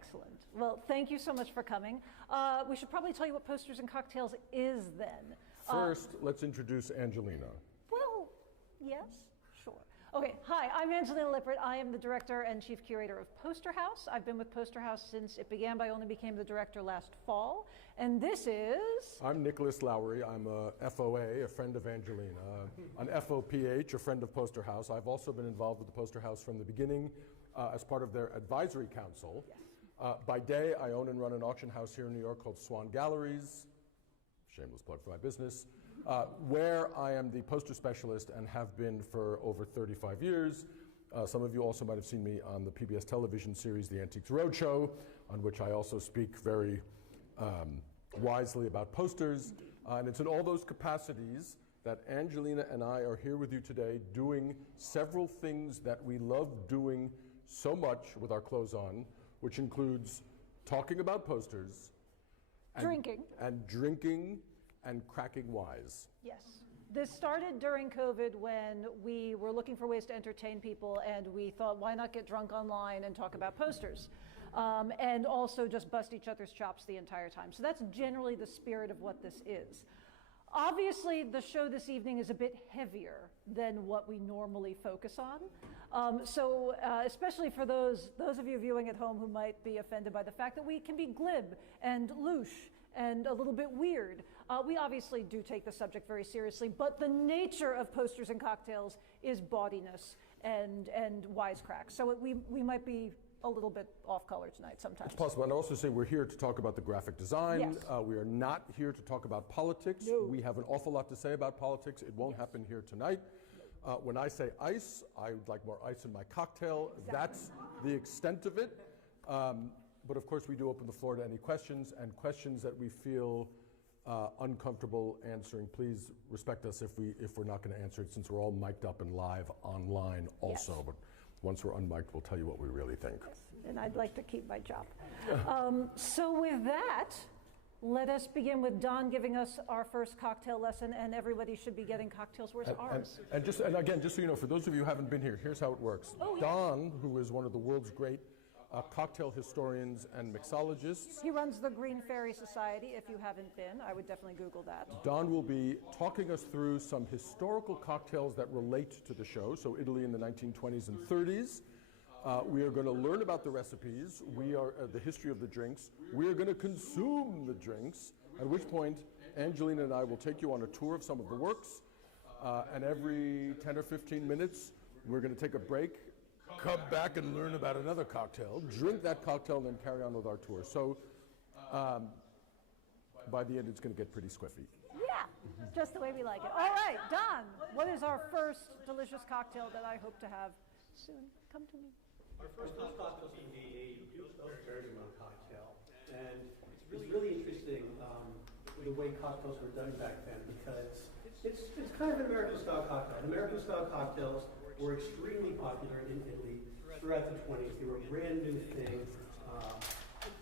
Excellent. Well, thank you so much for coming. We should probably tell you what Posters and Cocktails is then. First, let's introduce Angelina. Well, yes, sure. Okay, hi, I'm Angelina Lippert. I am the Director and Chief Curator of Poster House. I've been with Poster House since it began, but I only became the director last fall. And this is... I'm Nicholas Lowry. I'm a FOA, a friend of Angelina, an FOPH, a friend of Poster House. I've also been involved with the Poster House from the beginning as part of their advisory council. Yes. By day, I own and run an auction house here in New York called Swann Galleries. Shameless plug for my business, where I am the poster specialist and have been for over 35 years. Some of you also might have seen me on the PBS television series, The Antiques Roadshow, on which I also speak very wisely about posters. And it's in all those capacities that Angelina and I are here with you today doing several things that we love doing so much with our clothes on, which includes talking about posters, drinking and cracking wise. Yes. This started during COVID when we were looking for ways to entertain people, and we thought, why not get drunk online and talk about posters? And also just bust each other's chops the entire time. So that's generally the spirit of what this is. Obviously, the show this evening is a bit heavier than what we normally focus on. Especially for those of you viewing at home who might be offended by the fact that we can be glib and louche and a little bit weird. We obviously do take the subject very seriously, but the nature of Posters and Cocktails is bawdiness and wisecracks. So we might be a little bit off color tonight sometimes. It's possible. And I also say we're here to talk about the graphic design. Yes. We are not here to talk about politics. No. We have an awful lot to say about politics. It won't happen here tonight. When I say ice, I would like more ice in my cocktail. Exactly. That's the extent of it. But of course, we do open the floor to any questions, and questions that we feel uncomfortable answering. Please respect us if we're not going to answer it, since we're all mic'd up and live online also. Yes. But once we're unmiked, we'll tell you what we really think. Yes. And I'd like to keep my job. So with that, let us begin with Don giving us our first cocktail lesson, and everybody should be getting cocktails. Where's ours? And again, just so you know, for those of you who haven't been here, here's how it works. Oh, yeah. Don, who is one of the world's great cocktail historians and mixologists. He runs the Green Fairy Society. If you haven't been, I would definitely Google that. Don will be talking us through some historical cocktails that relate to the show, so Italy in the 1920s and 30s. We are going to learn about the recipes. We are the history of the drinks. We are going to consume the drinks, at which point Angelina and I will take you on a tour of some of the works, and every 10 or 15 minutes we're going to take a break, come back and learn about another cocktail, drink that cocktail, and then carry on with our tour. So by the end, it's going to get pretty squiffy. Yeah, just the way we like it. All right, Don, what is our first delicious cocktail that I hope to have soon? Come to me. Our first cocktail is going to be a Bergamo cocktail. And it's really interesting the way cocktails were done back then, because it's kind of an American-style cocktail. And American-style cocktails were extremely popular in Italy throughout the 20s. They were a brand new thing,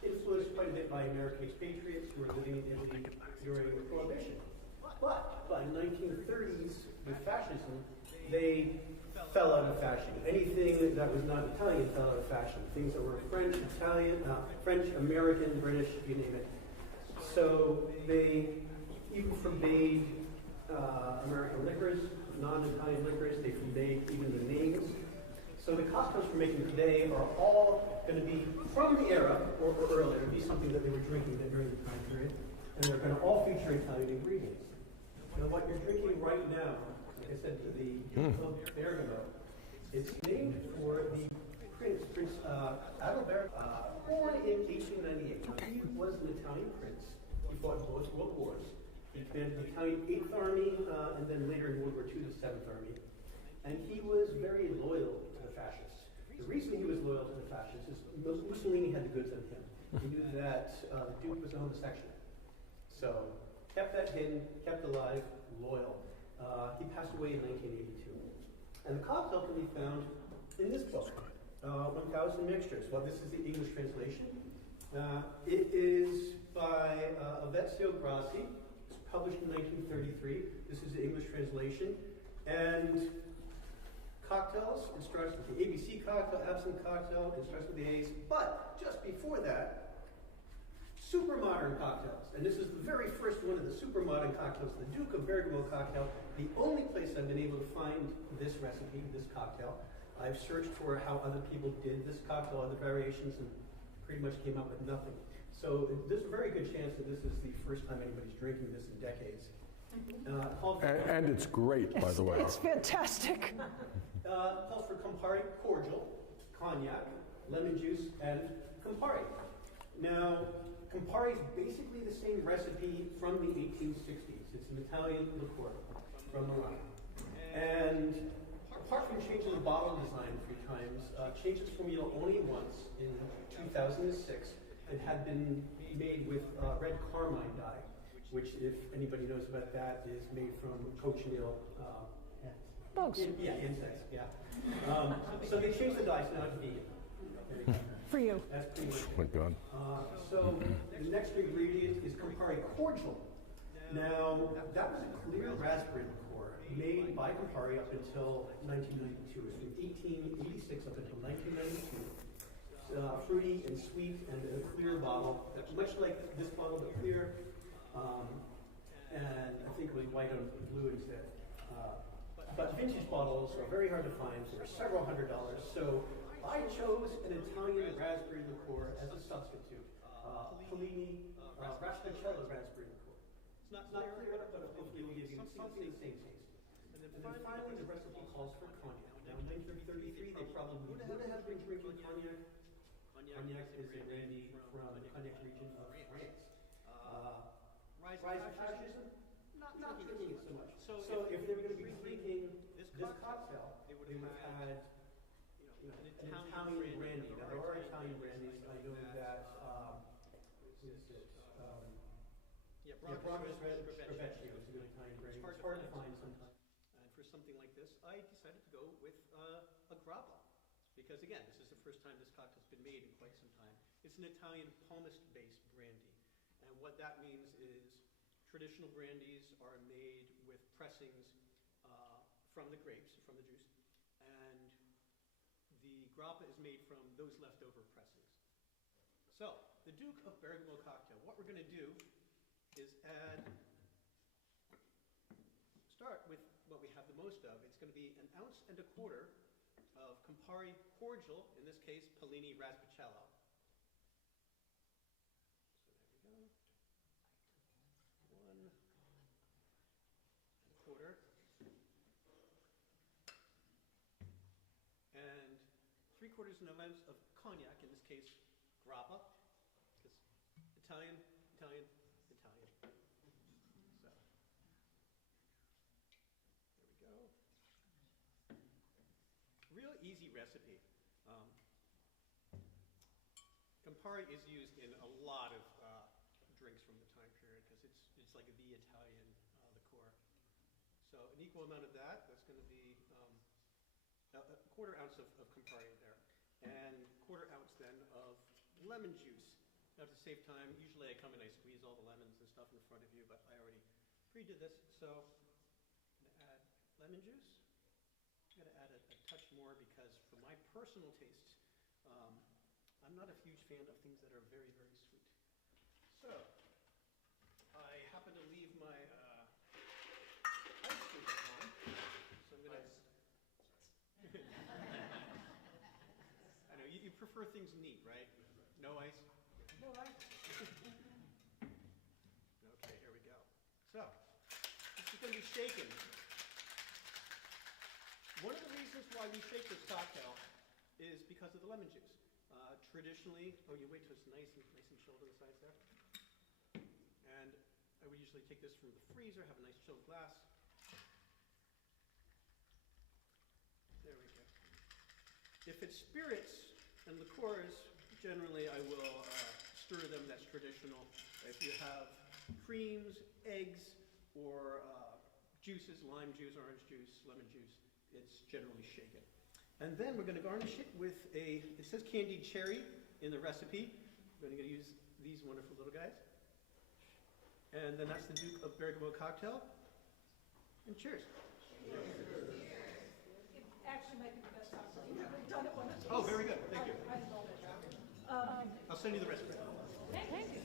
influenced quite a bit by American expatriates who were living in Italy during Prohibition. But by the 1930s, with fascism, they fell out of fashion. Anything that was not Italian fell out of fashion. Things that were French, Italian, French, American, British, you name it. So they even forbade American liquors, non-Italian liquors. They forbade even the names. So the cocktails we're making today are all going to be from the era or earlier. It'll be something that they were drinking during the time period, and they're going to all feature Italian ingredients. Now, what you're drinking right now, like I said, to the of Bergamo, it's named for the Prince Adalbert, born in 1898. Now, he was an Italian prince. He fought in both World Wars. He commanded the Italian 8th Army, and then later in World War II, the 7th Army. And he was very loyal to the fascists. The reason he was loyal to the fascists is Mussolini had the goods on him. He knew that the Duke was a homosexual. So, kept that hidden, kept alive, loyal. He passed away in 1982. And the cocktail can be found in this book, 1,000 Mixtures. Well, this is the English translation. It is by Avezio Grassi. It was published in 1933. This is the English translation. And cocktails. It starts with the ABC cocktail, absinthe cocktail. It starts with the A's. But just before that, super modern cocktails. And this is the very first one of the super modern cocktails, the Duke of Bergamo cocktail. The only place I've been able to find this recipe, this cocktail. I've searched for how other people did this cocktail, other variations, and pretty much came up with nothing. So there's a very good chance that this is the first time anybody's drinking this in decades. And it's great, by the way. It's fantastic. Calls for Campari cordial, cognac, lemon juice, and Campari. Now, Campari is basically the same recipe from the 1860s. It's an Italian liqueur from Milan. And apart from changing the bottle design 3 times, changed its formula only once in 2006. It had been made with red carmine dye, which, if anybody knows about that, is made from cochineal Bugs. Yeah, insects, yeah. So they changed the dye, so now it's vegan. For you. That's pretty much Oh my God. So the next ingredient is Campari cordial. Now, that was a clear raspberry liqueur made by Campari up until 1992. It was from 1886 up until 1992. Fruity and sweet and a clear bottle, much like this bottle, but clear. And I think it was white on blue instead. But vintage bottles are very hard to find. They're several $100s. So I chose an Italian raspberry liqueur as a substitute. Pellini Raspicello raspberry liqueur. It's not clear, but hopefully will give you the same taste. And then finally, the recipe calls for cognac. Now, in 1933, they probably would have been drinking cognac. Cognac is a brandy from the Cognac region of France. Rise of Fascism? Not drinking it so much. So if they were going to be drinking this cocktail, they would have had an Italian brandy. Now, there are Italian brandies. I know that, Bronco's Raspicello is a good Italian brandy. It's hard to find sometimes. And for something like this, I decided to go with a grappa. Because again, this is the first time this cocktail's been made in quite some time. It's an Italian palmist-based brandy. And what that means is traditional brandies are made with pressings from the grapes, from the juice. And the grappa is made from those leftover pressings. So, the Duke of Bergamo cocktail. What we're going to do is start with what we have the most of. It's going to be 1 1/4 ounces of Campari cordial, in this case, Pellini Raspicello. So there we go. 1 1/4. And 3/4 ounce of cognac, in this case, grappa, because Italian. So, there we go. Real easy recipe. Campari is used in a lot of drinks from the time period because it's like the Italian liqueur. So an equal amount of that. That's going to be a 1/4 ounce of Campari in there, and 1/4 ounce then of lemon juice. Now to save time, usually I come and I squeeze all the lemons and stuff in front of you, but I already pre-did this, so I'm going to add lemon juice. I'm going to add a touch more because for my personal tastes, I'm not a huge fan of things that are very, very sweet. So, I happen to leave my ice cream at home, so I'm going to... I know, you prefer things neat, right? No ice? No ice. Okay, here we go. So, this is going to be shaken. One of the reasons why we shake this cocktail is because of the lemon juice. Traditionally, you wait till it's nice and chilled on the sides there. And I would usually take this from the freezer, have a nice chilled glass. There we go. If it's spirits and liqueurs, generally I will stir them. That's traditional. If you have creams, eggs, or juices, lime juice, orange juice, lemon juice, it's generally shaken. And then we're going to garnish it with it says candied cherry in the recipe. We're going to use these wonderful little guys. And then that's the Duke of Bergamo cocktail. And cheers. actually might be the best time for you. I've done it one of these. Oh, very good. Thank you. I love it. I'll send you the recipe. Thank you.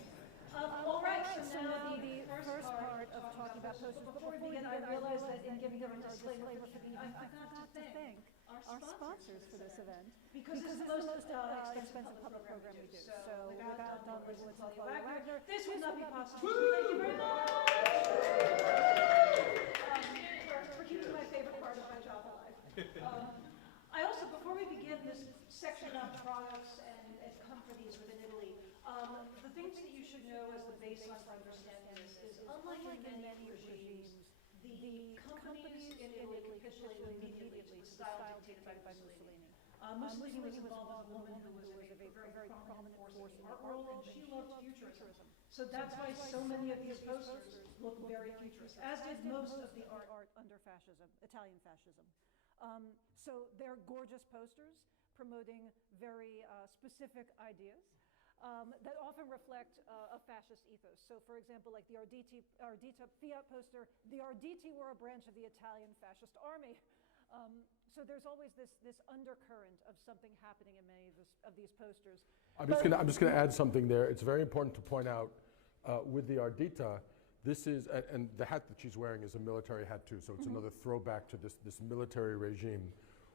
All right, so now the first part of talking about posters. Before we begin, I realize that in giving our disclaimer for the evening, I forgot to thank our sponsors for this event, because this is the most expensive public program we do. So without Don Woods and Talia Wagner, this would not be possible. So thank you very much for keeping my favorite part of my job alive. I also, before we begin this section on products and companies within Italy, the things that you should know as the baseline for understanding this is, unlike in many regimes, the companies in Italy capitulated immediately to the style dictated by Mussolini. Mussolini was involved with a woman who was a very prominent force in the art world, and she loved futurism. So that's why so many of these posters look very futurist, as did most of the art under fascism, Italian fascism. So they're gorgeous posters promoting very specific ideas that often reflect a fascist ethos. So for example, like the Ardita Fiat poster, the Arditi were a branch of the Italian fascist army. So there's always this undercurrent of something happening in many of these posters. I'm just going to add something there. It's very important to point out with the Ardita, this is, and the hat that she's wearing is a military hat too, so it's another throwback to this military regime.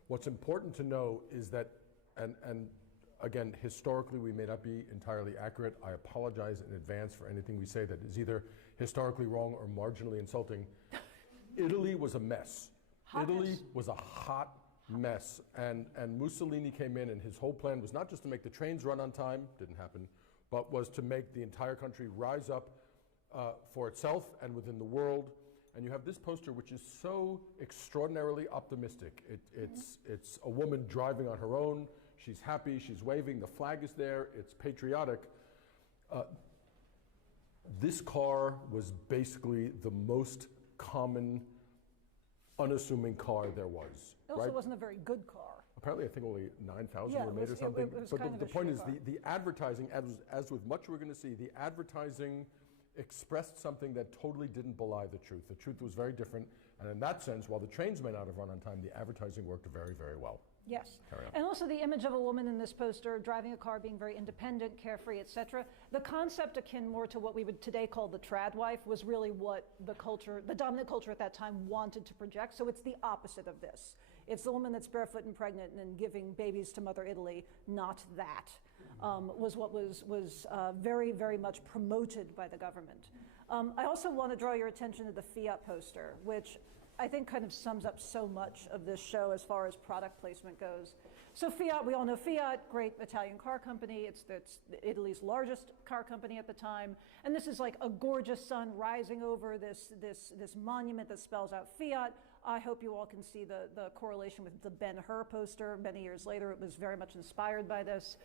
What's important to know is that, and again, historically we may not be entirely accurate. I apologize in advance for anything we say that is either historically wrong or marginally insulting. Italy was a mess. Italy was a hot mess, and Mussolini came in, and his whole plan was not just to make the trains run on time, didn't happen, but was to make the entire country rise up for itself and within the world. And you have this poster which is so extraordinarily optimistic. It's a woman driving on her own, she's happy, she's waving, the flag is there, it's patriotic. This car was basically the most common, unassuming car there was. It also wasn't a very good car. Apparently, I think only 9,000 were made or something. But the point is, the advertising, as with much we're going to see, the advertising expressed something that totally didn't belie the truth. The truth was very different, and in that sense, while the trains may not have run on time, the advertising worked very, very well. Yes, and also the image of a woman in this poster driving a car, being very independent, carefree, etc. The concept akin more to what we would today call the trad wife was really what the culture, the dominant culture at that time wanted to project. So it's the opposite of this. It's the woman that's barefoot and pregnant and giving babies to Mother Italy, not that, was what was very, very much promoted by the government. I also want to draw your attention to the Fiat poster, which I think kind of sums up so much of this show as far as product placement goes. So Fiat, we all know Fiat, great Italian car company. It's Italy's largest car company at the time. And this is like a gorgeous sun rising over this monument that spells out Fiat. I hope you all can see the correlation with the Ben-Hur poster. Many years later, it was very much inspired by this.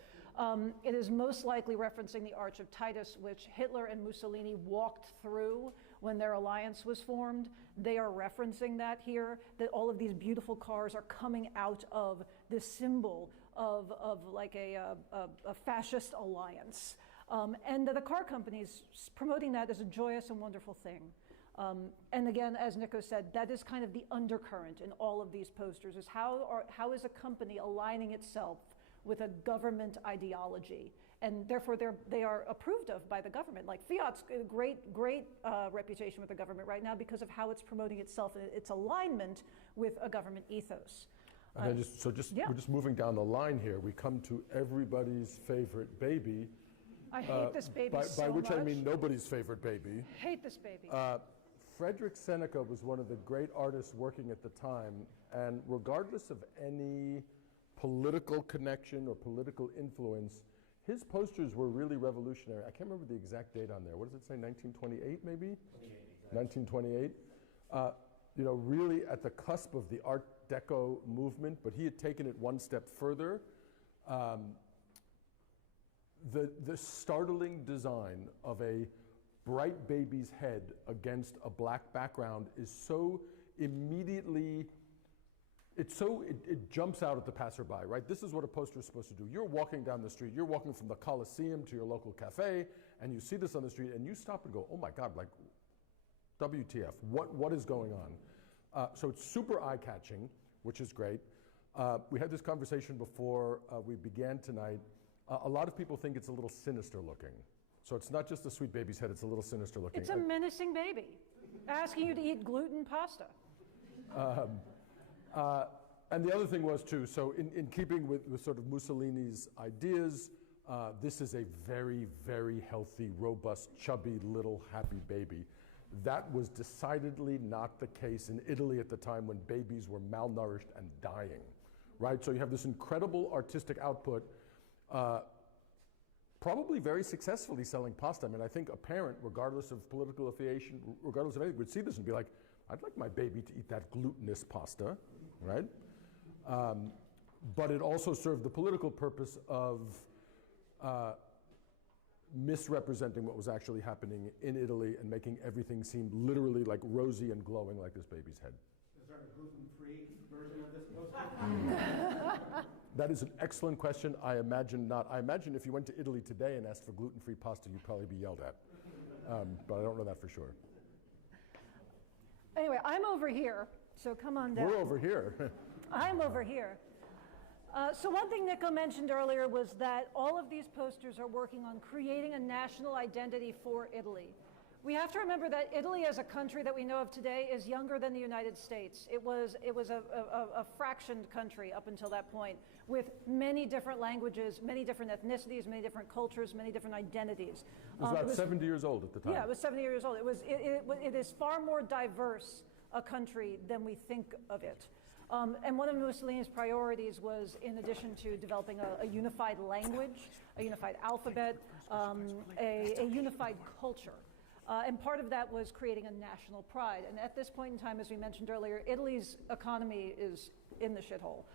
It is most likely referencing the Arch of Titus, which Hitler and Mussolini walked through when their alliance was formed. They are referencing that here, that all of these beautiful cars are coming out of this symbol of like a fascist alliance. And the car companies promoting that as a joyous and wonderful thing. And again, as Nicho said, that is kind of the undercurrent in all of these posters, is how is a company aligning itself with a government ideology, and therefore they are approved of by the government. Like Fiat's a great reputation with the government right now because of how it's promoting itself and its alignment with a government ethos. And we're just moving down the line here. We come to everybody's favorite baby. I hate this baby so by which much. I mean nobody's favorite baby. Hate this baby. Frederick Seneca was one of the great artists working at the time, and regardless of any political connection or political influence, his posters were really revolutionary. I can't remember the exact date on there. What does it say, 1928 maybe? 1928. You know, really at the cusp of the Art Deco movement, but he had taken it one step further. The startling design of a bright baby's head against a black background is so immediately, it jumps out at the passerby, right? This is what a poster is supposed to do. You're walking down the street, you're walking from the Coliseum to your local cafe, and you see this on the street, and you stop and go, oh my God, like, WTF, what is going on? So it's super eye-catching, which is great. We had this conversation before we began tonight. A lot of people think it's a little sinister looking. So it's not just a sweet baby's head, it's a little sinister looking. It's a menacing baby, asking you to eat gluten pasta. And the other thing was too, so in keeping with sort of Mussolini's ideas, this is a very, very healthy, robust, chubby, little happy baby. That was decidedly not the case in Italy at the time when babies were malnourished and dying, right? So you have this incredible artistic output, probably very successfully selling pasta. I mean, I think a parent, regardless of political affiliation, regardless of anything, would see this and be like, I'd like my baby to eat that glutinous pasta, right? But it also served the political purpose of misrepresenting what was actually happening in Italy and making everything seem literally like rosy and glowing like this baby's head. Is there a gluten-free version of this poster? That is an excellent question. I imagine not. I imagine if you went to Italy today and asked for gluten-free pasta, you'd probably be yelled at. But I don't know that for sure. Anyway, I'm over here, so come on down. We're over here. I'm over here. So one thing Nicho mentioned earlier was that all of these posters are working on creating a national identity for Italy. We have to remember that Italy as a country that we know of today is younger than the United States. It was a fractioned country up until that point, with many different languages, many different ethnicities, many different cultures, many different identities. It was about 70 years old at the time. Yeah, it was 70 years old. It is far more diverse a country than we think of it. And one of Mussolini's priorities was, in addition to developing a unified language, a unified alphabet, a unified culture. And part of that was creating a national pride. And at this point in time, as we mentioned earlier, Italy's economy is in the shithole.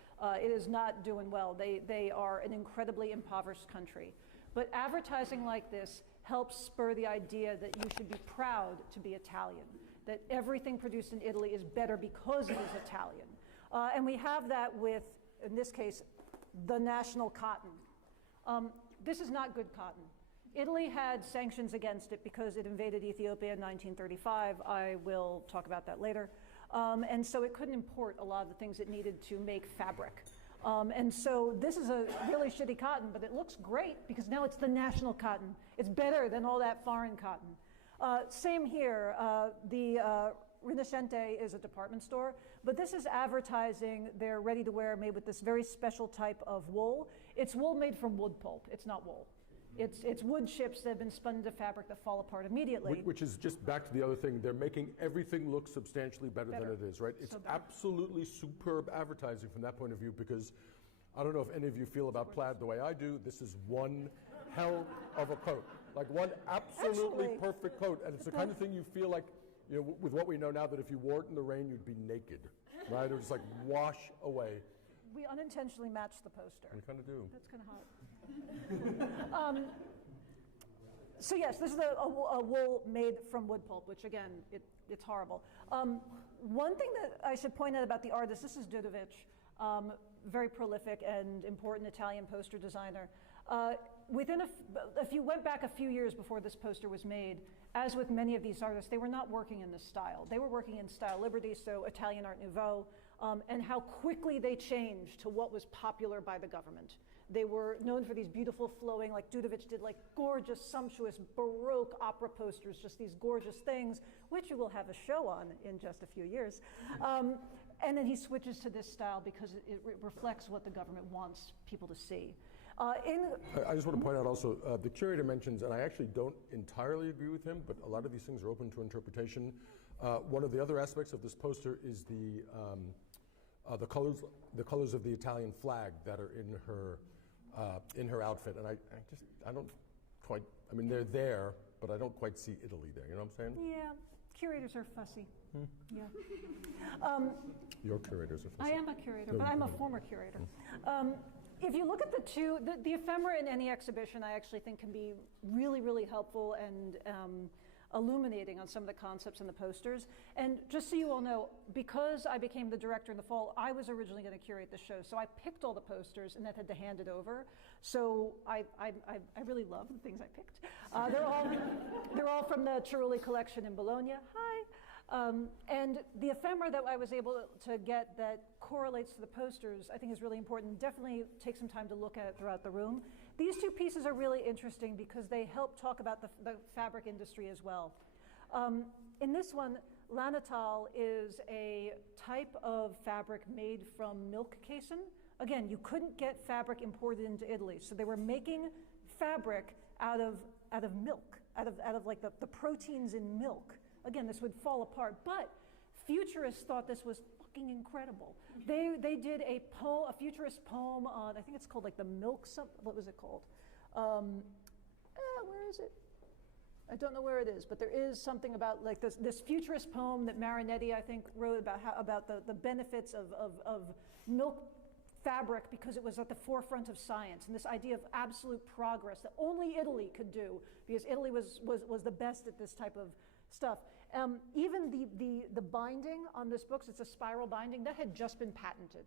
It is not doing well. They are an incredibly impoverished country. But advertising like this helps spur the idea that you should be proud to be Italian, that everything produced in Italy is better because it is Italian. And we have that with, in this case, the national cotton. This is not good cotton. Italy had sanctions against it because it invaded Ethiopia in 1935. I will talk about that later. And so it couldn't import a lot of the things it needed to make fabric. And so this is a really shitty cotton, but it looks great because now it's the national cotton. It's better than all that foreign cotton. Same here. The Rinascente is a department store, but this is advertising their ready-to-wear made with this very special type of wool. It's wool made from wood pulp. It's not wool. It's wood chips that have been spun into fabric that fall apart immediately. Which is just back to the other thing. They're making everything look substantially better than it is, right? It's absolutely superb advertising from that point of view, because I don't know if any of you feel about plaid the way I do. This is one hell of a coat. Like one absolutely perfect coat. And it's the kind of thing you feel like, you know, with what we know now, that if you wore it in the rain, you'd be naked, right? It would just like wash away. We unintentionally matched the poster. We kind of do. That's kind of hot. So yes, this is a wool made from wood pulp, which again, it's horrible. One thing that I should point out about the artist, this is Dudovic, very prolific and important Italian poster designer. If you went back a few years before this poster was made, as with many of these artists, they were not working in this style. They were working in style liberty, so Italian Art Nouveau, and how quickly they changed to what was popular by the government. They were known for these beautiful flowing, like Dudovic did, like gorgeous, sumptuous, Baroque opera posters, just these gorgeous things, which we will have a show on in just a few years. And then he switches to this style because it reflects what the government wants people to see. I just want to point out also, the curator mentions, and I actually don't entirely agree with him, but a lot of these things are open to interpretation. One of the other aspects of this poster is the colors of the Italian flag that are in her outfit, and I don't quite, I mean, they're there, but I don't quite see Italy there. You know what I'm saying? Yeah, curators are fussy. Yeah. Your curators are fussy. I am a curator, but I'm a former curator. If you look at the ephemera in any exhibition, I actually think can be really, really helpful and illuminating on some of the concepts in the posters. And just so you all know, because I became the director in the fall, I was originally going to curate the show. So I picked all the posters and then had to hand it over. So I really love the things I picked. They're all from the Cerulli collection in Bologna. Hi. And the ephemera that I was able to get that correlates to the posters, I think is really important. Definitely take some time to look at it throughout the room. These two pieces are really interesting because they help talk about the fabric industry as well. In this one, Lanatal is a type of fabric made from milk casein. Again, you couldn't get fabric imported into Italy, so they were making fabric out of milk, out of like the proteins in milk. Again, this would fall apart, but futurists thought this was fucking incredible. They did a futurist poem on, I think it's called like the milk, what was it called? Where is it? I don't know where it is, but there is something about like this futurist poem that Marinetti, I think, wrote about the benefits of milk fabric because it was at the forefront of science, and this idea of absolute progress that only Italy could do because Italy was the best at this type of stuff. Even the binding on this book, it's a spiral binding, that had just been patented.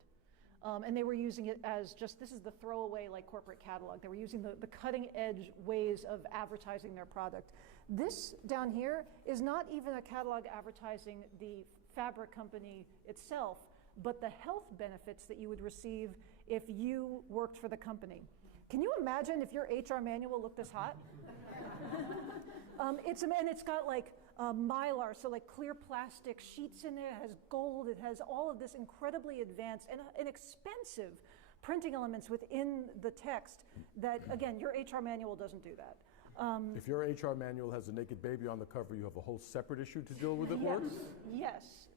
And they were using it as just, this is the throwaway like corporate catalog. They were using the cutting edge ways of advertising their product. This down here is not even a catalog advertising the fabric company itself, but the health benefits that you would receive if you worked for the company. Can you imagine if your HR manual looked this hot? It's got like mylar, so like clear plastic sheets in there. It has gold. It has all of this incredibly advanced and expensive printing elements within the text that, again, your HR manual doesn't do that. If your HR manual has a naked baby on the cover, you have a whole separate issue to deal with at work? Yes,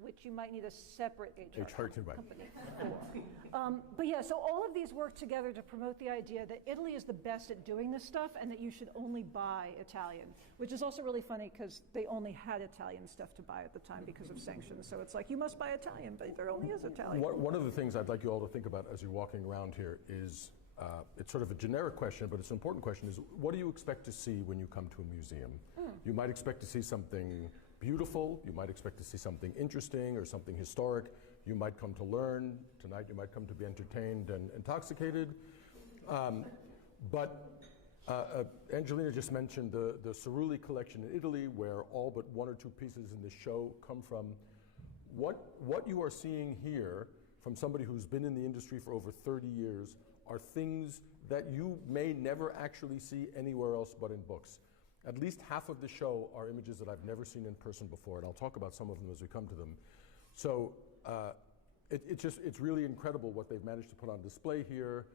which you might need a separate HR company for. But yeah, so all of these work together to promote the idea that Italy is the best at doing this stuff and that you should only buy Italian, which is also really funny because they only had Italian stuff to buy at the time because of sanctions. So it's like, you must buy Italian, but there only is Italian. One of the things I'd like you all to think about as you're walking around here is, it's sort of a generic question, but it's an important question, is what do you expect to see when you come to a museum? You might expect to see something beautiful, you might expect to see something interesting or something historic, you might come to learn, tonight you might come to be entertained and intoxicated. But Angelina just mentioned the Cerulli collection in Italy, where all but one or two pieces in the show come from. What you are seeing here from somebody who's been in the industry for over 30 years are things that you may never actually see anywhere else but in books. At least half of the show are images that I've never seen in person before, and I'll talk about some of them as we come to them. So it's really incredible what they've managed to put on display here.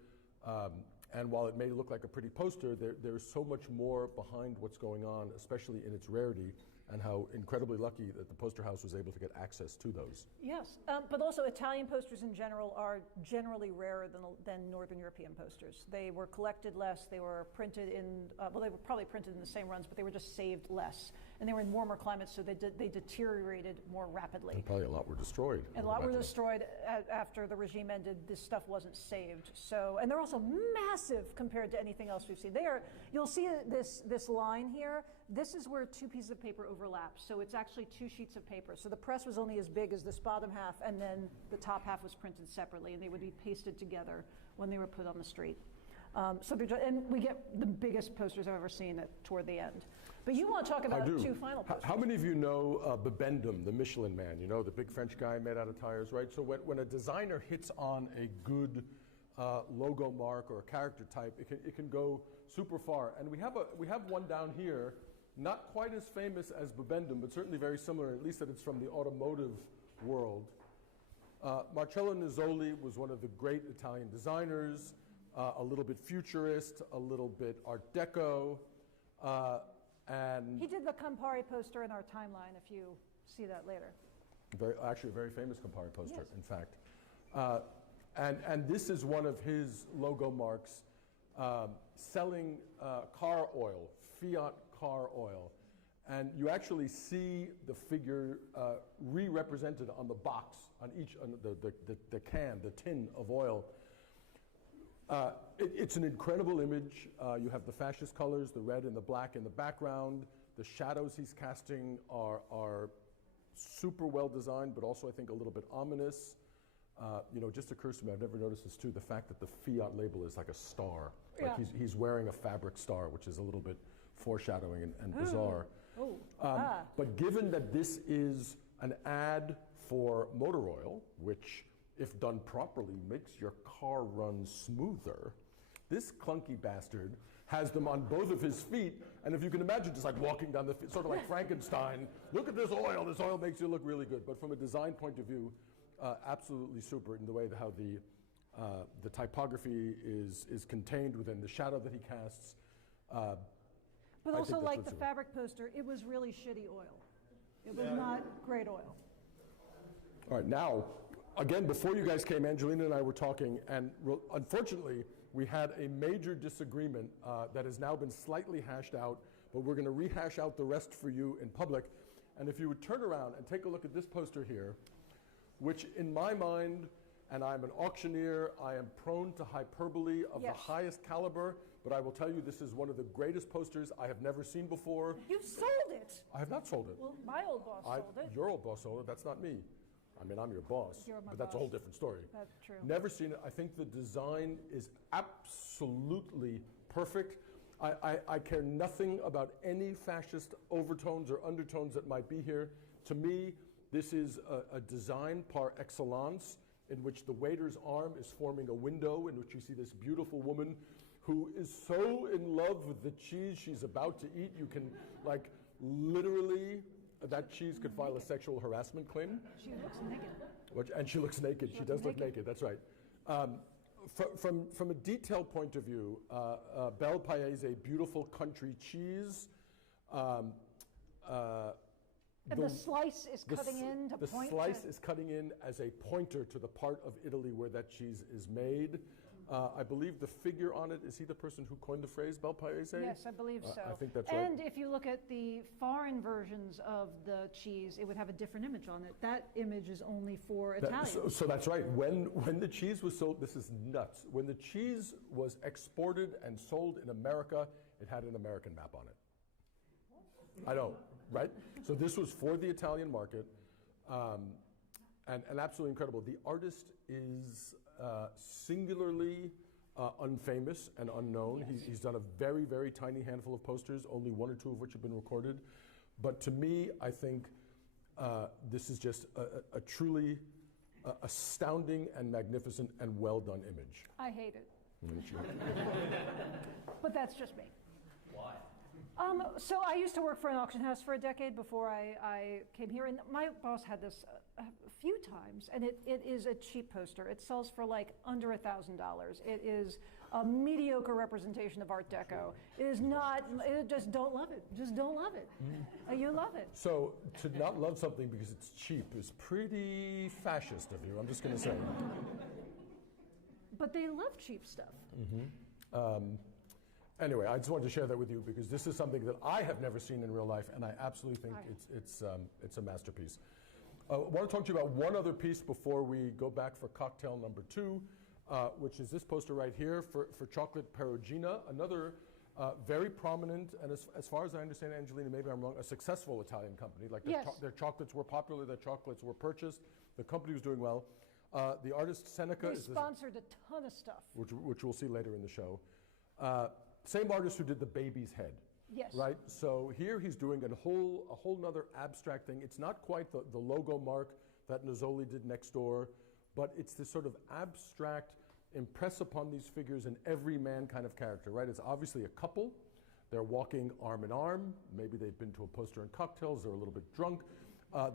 And while it may look like a pretty poster, there's so much more behind what's going on, especially in its rarity, and how incredibly lucky that the poster house was able to get access to those. Yes, but also Italian posters in general are generally rarer than Northern European posters. They were collected less, they were printed in, well, they were probably printed in the same runs, but they were just saved less. And they were in warmer climates, so they deteriorated more rapidly. And probably a lot were destroyed. And a lot were destroyed after the regime ended. This stuff wasn't saved. So, and they're also massive compared to anything else we've seen. You'll see this line here. This is where two pieces of paper overlap. So it's actually two sheets of paper. So the press was only as big as this bottom half, and then the top half was printed separately, and they would be pasted together when they were put on the street. And we get the biggest posters I've ever seen toward the end. But you want to talk about two final posters. How many of you know Bibendum, the Michelin Man? You know, the big French guy made out of tires, right? So when a designer hits on a good logo mark or a character type, it can go super far. And we have one down here, not quite as famous as Bibendum, but certainly very similar, at least that it's from the automotive world. Marcello Nizzoli was one of the great Italian designers, a little bit futurist, a little bit Art Deco, and he did the Campari poster in our timeline, if you see that later. Actually, a very famous Campari poster, yes. In fact. And this is one of his logo marks, selling car oil, Fiat car oil. And you actually see the figure re-represented on the box, on the can, the tin of oil. It's an incredible image. You have the fascist colors, the red and the black in the background. The shadows he's casting are super well designed, but also I think a little bit ominous. Just occurs to me, I've never noticed this too, the fact that the Fiat label is like a star. Yeah. Like he's wearing a fabric star, which is a little bit foreshadowing and bizarre. Oh, But given that this is an ad for motor oil, which, if done properly, makes your car run smoother, this clunky bastard has them on both of his feet, and if you can imagine just like walking down the feet, sort of like Frankenstein, look at this oil makes you look really good. But from a design point of view, absolutely super in the way that how the typography is contained within the shadow that he casts. but I also think like that's the what's fabric poster, it was really shitty oil. It was not great oil. All right, now, again, before you guys came, Angelina and I were talking, and unfortunately, we had a major disagreement that has now been slightly hashed out, but we're going to rehash out the rest for you in public. And if you would turn around and take a look at this poster here, which in my mind, and I'm an auctioneer, I am prone to hyperbole of Yes. the highest caliber, but I will tell you this is one of the greatest posters I have never seen before. You sold it. I have not sold it. Well, my old boss sold it. Your old boss sold it, that's not me. I mean, I'm your boss, You're my but that's a boss. whole different story. That's true. Never seen it. I think the design is absolutely perfect. I care nothing about any fascist overtones or undertones that might be here. To me, this is a design par excellence in which the waiter's arm is forming a window in which you see this beautiful woman who is so in love with the cheese she's about to eat. You can, like, literally, that cheese could file a sexual harassment claim. She looks naked. And she looks naked. She does look naked. That's right. From a detail point of view, Bel Paese, a beautiful country cheese. And the slice is cutting in to point The slice to... is cutting in as a pointer to the part of Italy where that cheese is made. I believe the figure on it, is he the person who coined the phrase Bel Paese? Yes, I believe so. I think that's right. And if you look at the foreign versions of the cheese, it would have a different image on it. That image is only for Italian. So that's right. When the cheese was sold, this is nuts. When the cheese was exported and sold in America, it had an American map on it. I know, right? So this was for the Italian market, and absolutely incredible. The artist is singularly unfamous and unknown. Yes. He's done a very, very tiny handful of posters, only one or two of which have been recorded. But to me, I think this is just a truly astounding and magnificent and well-done image. I hate it. But that's just me. Why? So I used to work for an auction house for a decade before I came here, and my boss had this a few times, and it is a cheap poster. It sells for like under $1,000. It is a mediocre representation of Art Deco. It is not, just don't love it. Just don't love it. You love it. So to not love something because it's cheap is pretty fascist of you, I'm just going to say. But they love cheap stuff. Anyway, I just wanted to share that with you because this is something that I have never seen in real life, and I absolutely think it's a masterpiece. I want to talk to you about one other piece before we go back for cocktail number 2, which is this poster right here for Chocolate Perugina, another very prominent, and as far as I understand, Angelina, maybe I'm wrong, a successful Italian company. Like Yes. their chocolates were popular, their chocolates were purchased, the company was doing well. The artist Seneca They is this, sponsored a ton of stuff. which we'll see later in the show. Same artist who did the baby's head. Yes. Right? So here he's doing a whole nother abstract thing. It's not quite the logo mark that Nozzoli did next door, but it's this sort of abstract, impress upon these figures an everyman kind of character, right? It's obviously a couple. They're walking arm in arm. Maybe they've been to a poster and cocktails. They're a little bit drunk.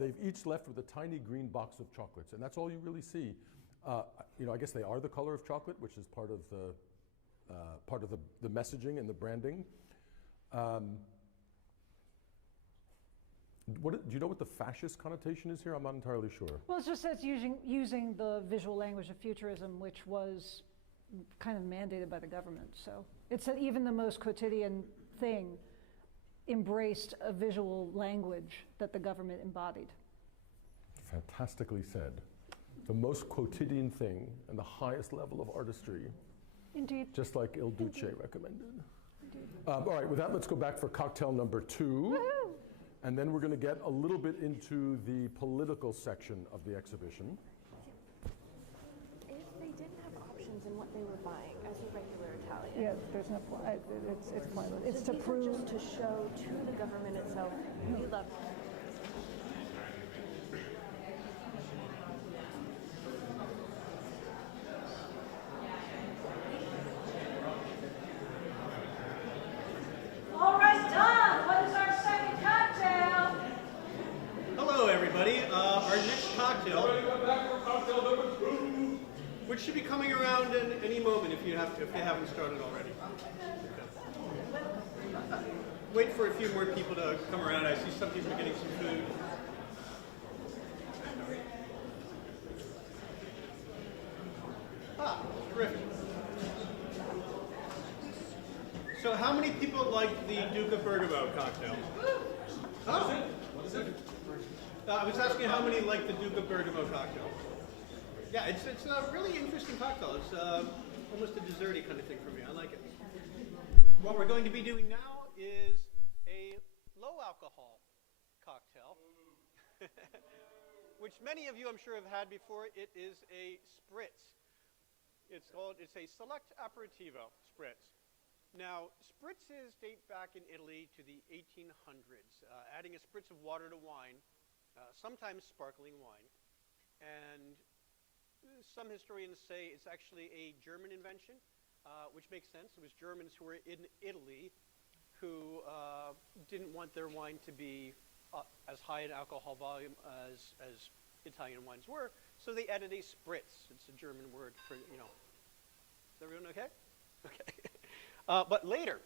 They've each left with a tiny green box of chocolates, and that's all you really see. I guess they are the color of chocolate, which is part of the messaging and the branding. Do you know what the fascist connotation is here? I'm not entirely sure. Well, it's just that it's using the visual language of futurism, which was kind of mandated by the government. So it's that even the most quotidian thing embraced a visual language that the government embodied. Fantastically said. The most quotidian thing and the highest level of artistry. Indeed. Just like Il Duce recommended. Indeed. All right, with that, let's go back for cocktail number 2. Woohoo! And then we're going to get a little bit into the political section of the exhibition. If they didn't have options in what they were buying as a regular Italian, Yeah, there's no point. It's pointless. It's to these are prove. just to show to the government itself, we love you. All right, Don, what is our second cocktail? Hello, everybody. Our next cocktail, which should be coming around in any moment if they haven't started already. Okay. Wait for a few more people to come around. I see some people are getting some food. Ah, terrific. So how many people like the Duke of Bergamo cocktail? Oh. I was asking how many like the Duke of Bergamo cocktail. Yeah, it's a really interesting cocktail. It's almost a desserty kind of thing for me. I like it. What we're going to be doing now is a low alcohol cocktail, which many of you I'm sure have had before. It is a spritz. It's a select aperitivo spritz. Now, spritzes date back in Italy to the 1800s, adding a spritz of water to wine, sometimes sparkling wine. And some historians say it's actually a German invention, which makes sense. It was Germans who were in Italy who didn't want their wine to be as high in alcohol volume as Italian wines were, so they added a spritz. It's a German word for, Is everyone okay? Okay. But later,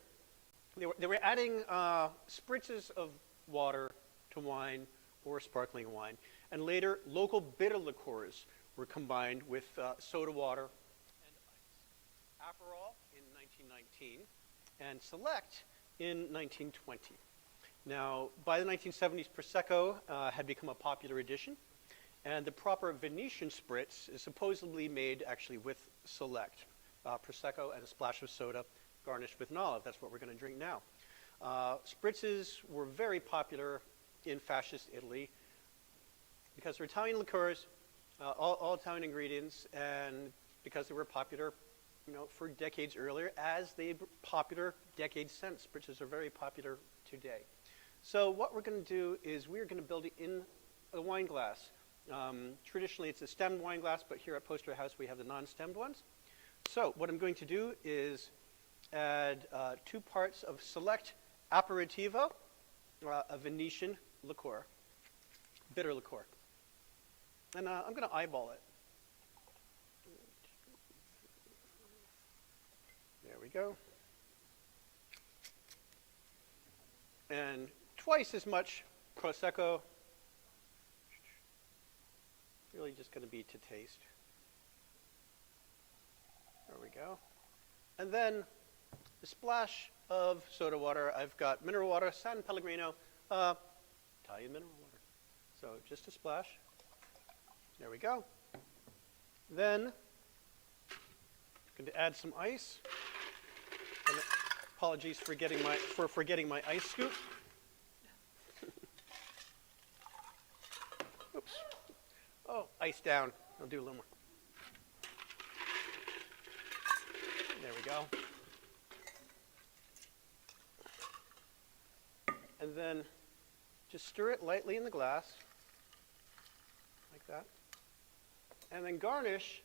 they were adding spritzes of water to wine or sparkling wine. And later, local bitter liqueurs were combined with soda water and ice. Aperol in 1919 and Select in 1920. Now, by the 1970s, Prosecco had become a popular addition. And the proper Venetian spritz is supposedly made actually with Select. Prosecco and a splash of soda garnished with an olive. That's what we're going to drink now. Spritzes were very popular in fascist Italy because they're Italian liqueurs, all Italian ingredients, and because they were popular, for decades earlier, as they were popular decades since. Spritzes are very popular today. So what we're going to do is we're going to build it in a wine glass. Traditionally, it's a stemmed wine glass, but here at Poster House, we have the non-stemmed ones. So what I'm going to do is add 2 parts of Select Aperitivo, a Venetian liqueur, bitter liqueur. And I'm going to eyeball it. There we go. And twice as much Prosecco. Really just going to be to taste. There we go. And then a splash of soda water. I've got mineral water, San Pellegrino, Italian mineral water. So just a splash. There we go. Then I'm going to add some ice. And apologies for forgetting my ice scoop. Oops. Oh, ice down. I'll do a little more. There we go. And then just stir it lightly in the glass, like that. And then garnish,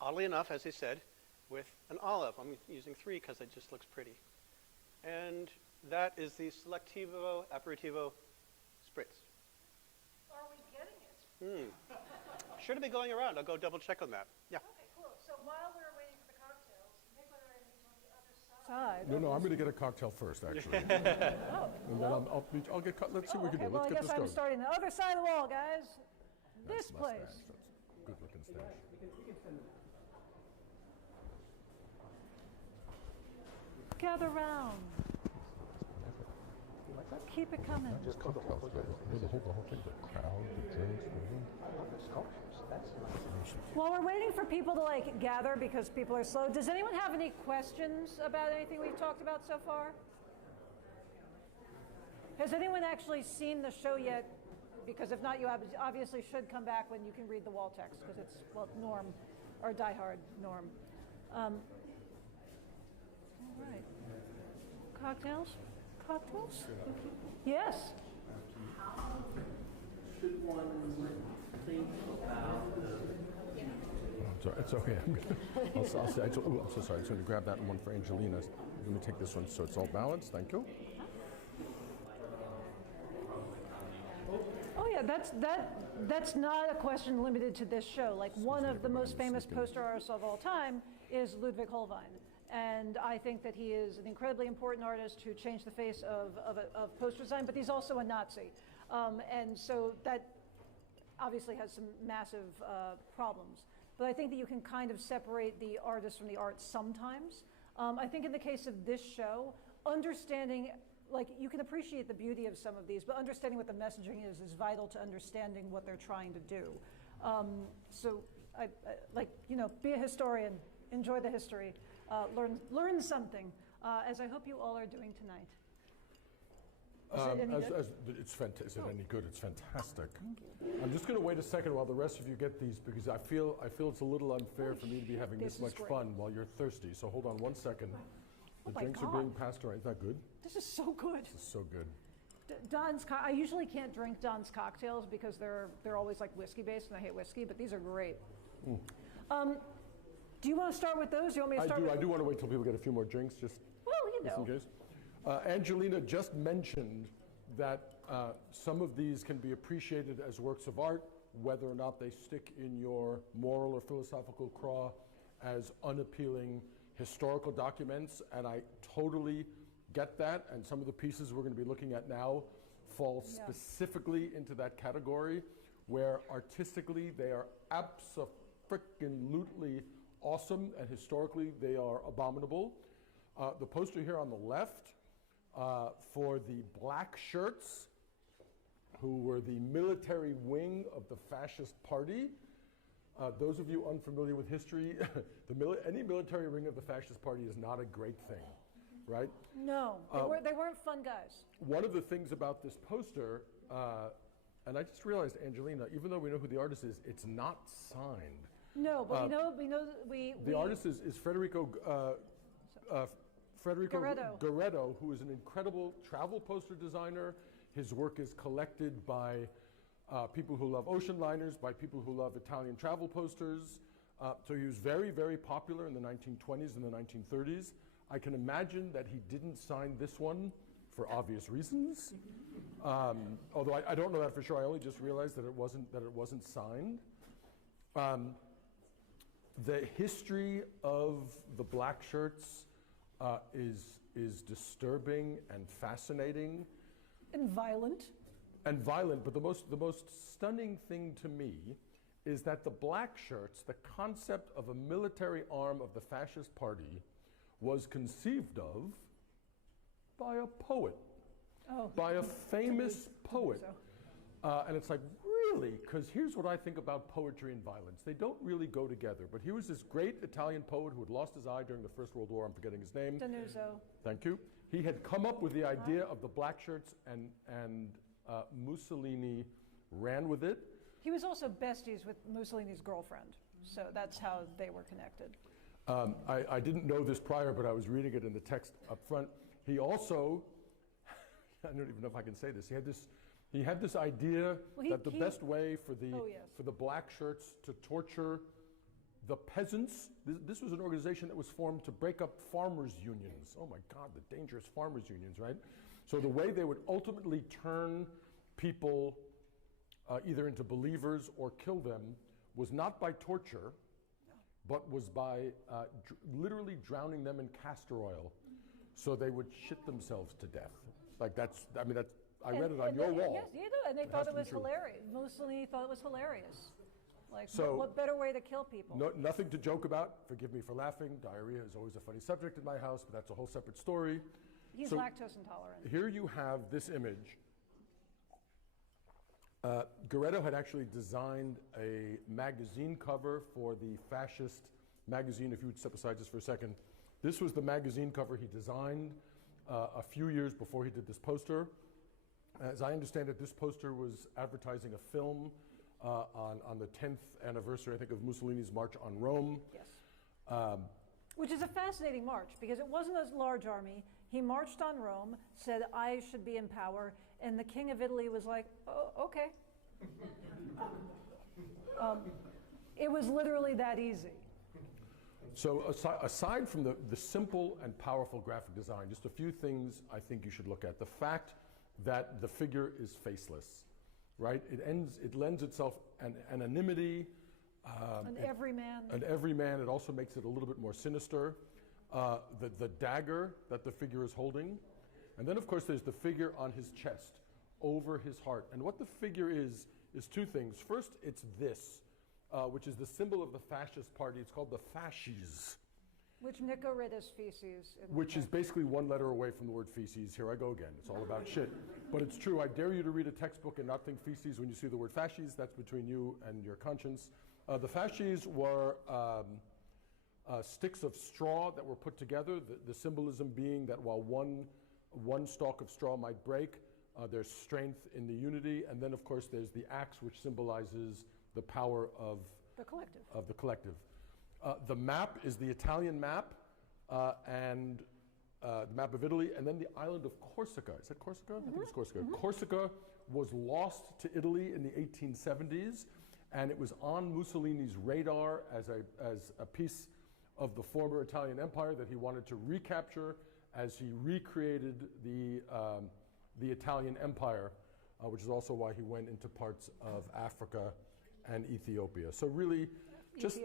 oddly enough, as I said, with an olive. I'm using 3 because it just looks pretty. And that is the Selectivo Aperitivo Spritz. Are we getting it? Should have been going around. I'll go double check on that. Yeah. Okay, cool. So while we're waiting for the cocktails, Nick and I are on the other side. No, I'm going to get a cocktail first, actually. Oh, And then I'll get, let's see what we can do. well, Let's I get guess this I'm going. starting the other side of the wall, guys. This Nice place. mustache. That's a good looking stash. Gather round. Keep it coming. Just cocktails, but the whole thing, the crowd, the drinks, While we're waiting for people to gather because people are slow, does anyone have any questions about anything we've talked about so far? Has anyone actually seen the show yet? Because if not, you obviously should come back when you can read the wall text, because it's, Norm, or Die Hard, Norm. All right. Cocktails? Cocktails? Yes. Should one think about Sorry, it's okay. I'll say, I'm so sorry. I'm going to grab that one for Angelina. Let me take this one so it's all balanced. Thank you. Oh yeah, that's not a question limited to this show. Like one of the most famous poster artists of all time is Ludwig Holbein. And I think that he is an incredibly important artist who changed the face of poster design, but he's also a Nazi. And so that obviously has some massive problems. But I think that you can kind of separate the artist from the art sometimes. I think in the case of this show, understanding, like you can appreciate the beauty of some of these, but understanding what the messaging is vital to understanding what they're trying to do. So I like, you know, be a historian, enjoy the history, learn something, as I hope you all are doing tonight. Is it any good? It's fantastic. Is it any good? It's fantastic. I'm just going to wait a second while the rest of you get these because I feel it's a little unfair for me to be having this much fun while you're thirsty. So hold on one second. The drinks are being passed around. Is that good? This is so good. This is so good. I usually can't drink Don's cocktails because they're always like whiskey based, and I hate whiskey. But these are great. Do you want to start with those? You want me to start? I do want to wait till people get a few more drinks, just in case. Angelina just mentioned that some of these can be appreciated as works of art, whether or not they stick in your moral or philosophical craw as unappealing historical documents, and I totally get that, and some of the pieces we're going to be looking at now fall specifically into that category, where artistically they are abso-frickin-lutely awesome, and historically they are abominable. The poster here on the left for the black shirts, who were the military wing of the fascist party. Those of you unfamiliar with history, any military wing of the fascist party is not a great thing, right? No, they weren't fun guys. One of the things about this poster, and I just realized, Angelina, even though we know who the artist is, it's not signed. No, but the artist is Federico Goretto, who is an incredible travel poster designer. His work is collected by people who love ocean liners, by people who love Italian travel posters. So he was very, very popular in the 1920s and the 1930s. I can imagine that he didn't sign this one for obvious reasons. Although I don't know that for sure. I only just realized that it wasn't signed. The history of the black shirts is disturbing and fascinating. And violent. But the most stunning thing to me is that the black shirts, the concept of a military arm of the fascist party, was conceived of by a poet, by a famous poet. And it's like, really? Because here's what I think about poetry and violence. They don't really go together. But he was this great Italian poet who had lost his eye during the First World War. I'm forgetting his name. Danuzzo. Thank you. He had come up with the idea of the black shirts, and Mussolini ran with it. He was also besties with Mussolini's girlfriend, so that's how they were connected. I didn't know this prior, but I was reading it in the text up front. He also, I don't even know if I can say this, he had this idea that the best way for the black shirts to torture the peasants, this was an organization that was formed to break up farmers' unions. Oh my God, the dangerous farmers' unions, right? So the way they would ultimately turn people either into believers or kill them was not by torture, but was by literally drowning them in castor oil so they would shit themselves to death. Like I read it on your wall. Yes, you do, and they thought it was hilarious. Mussolini thought it was hilarious. Like, so, what better way to kill people? Nothing to joke about. Forgive me for laughing. Diarrhea is always a funny subject in my house, but that's a whole separate story. He's lactose intolerant. Here you have this image. Goretto had actually designed a magazine cover for the fascist magazine. If you would step aside just for a second. This was the magazine cover he designed a few years before he did this poster. As I understand it, this poster was advertising a film on the 10th anniversary, I think, of Mussolini's March on Rome. Yes. Which is a fascinating march, because it wasn't a large army. He marched on Rome, said, I should be in power, and the King of Italy was like, oh, okay. It was literally that easy. So aside from the simple and powerful graphic design, just a few things I think you should look at. The fact that the figure is faceless, right? It lends itself an anonymity. An everyman. An everyman. It also makes it a little bit more sinister. The dagger that the figure is holding. And then, of course, there's the figure on his chest, over his heart. And what the figure is two things. First, it's this, which is the symbol of the fascist party. It's called the fasces. Which Nicho read as feces. Which is basically one letter away from the word feces. Here I go again. It's all about shit. But it's true. I dare you to read a textbook and not think feces when you see the word fasces. That's between you and your conscience. The fasces were sticks of straw that were put together, the symbolism being that while one stalk of straw might break, there's strength in the unity, and then of course there's the axe, which symbolizes the power of the collective. The map is the Italian map, and the map of Italy, and then the island of Corsica. Is that Corsica? I think it's Corsica. Corsica was lost to Italy in the 1870s, and it was on Mussolini's radar as a piece of the former Italian Empire that he wanted to recapture as he recreated the Italian Empire, which is also why he went into parts of Africa and Ethiopia. So really, just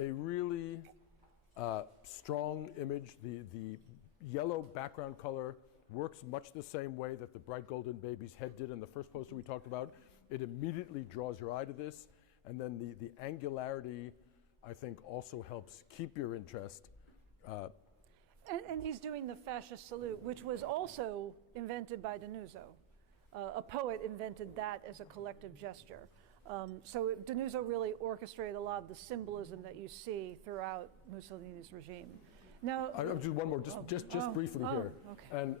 a really strong image. The yellow background color works much the same way that the bright golden baby's head did in the first poster we talked about. It immediately draws your eye to this, and then the angularity, I think, also helps keep your interest. And he's doing the fascist salute, which was also invented by D'Annunzio. A poet invented that as a collective gesture. So D'Annunzio really orchestrated a lot of the symbolism that you see throughout Mussolini's regime. Now, I'll do one more, just briefly here. Okay. And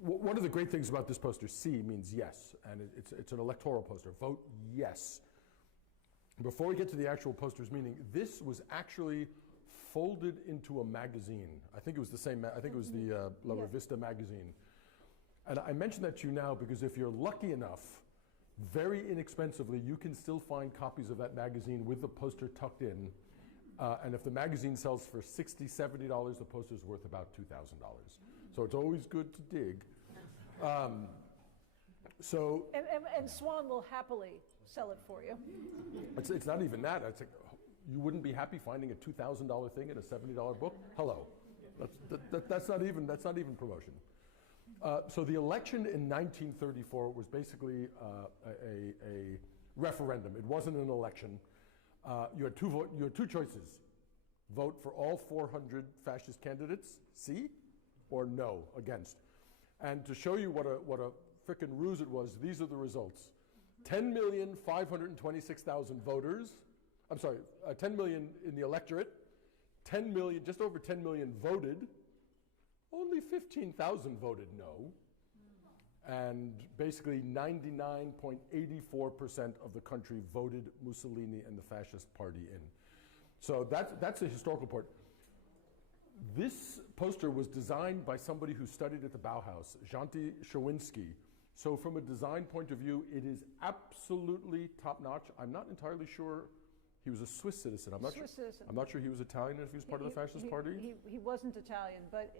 one of the great things about this poster, C means yes, and it's an electoral poster. Vote yes. Before we get to the actual poster's meaning, this was actually folded into a magazine. I think it was the same, I think it was the La Revista magazine. And I mention that to you now because if you're lucky enough, very inexpensively, you can still find copies of that magazine with the poster tucked in. And if the magazine sells for $60, $70, the poster's worth about $2,000. So it's always good to dig. And Swann will happily sell it for you. It's not even that. It's like, you wouldn't be happy finding a $2,000 thing in a $70 book? Hello. That's not even promotion. So the election in 1934 was basically a referendum. It wasn't an election. You had two choices. Vote for all 400 fascist candidates, C, or no, against. And to show you what a frickin' ruse it was, these are the results. 10,526,000 voters. I'm sorry, 10 million in the electorate. 10 million, just over 10 million voted. Only 15,000 voted no. And basically 99.84% of the country voted Mussolini and the fascist party in. So that's a historical part. This poster was designed by somebody who studied at the Bauhaus, Janty Szowinski. So from a design point of view, it is absolutely top-notch. I'm not entirely sure he was a Swiss citizen. I'm not sure he was Italian if he was part of the fascist party. He wasn't Italian, but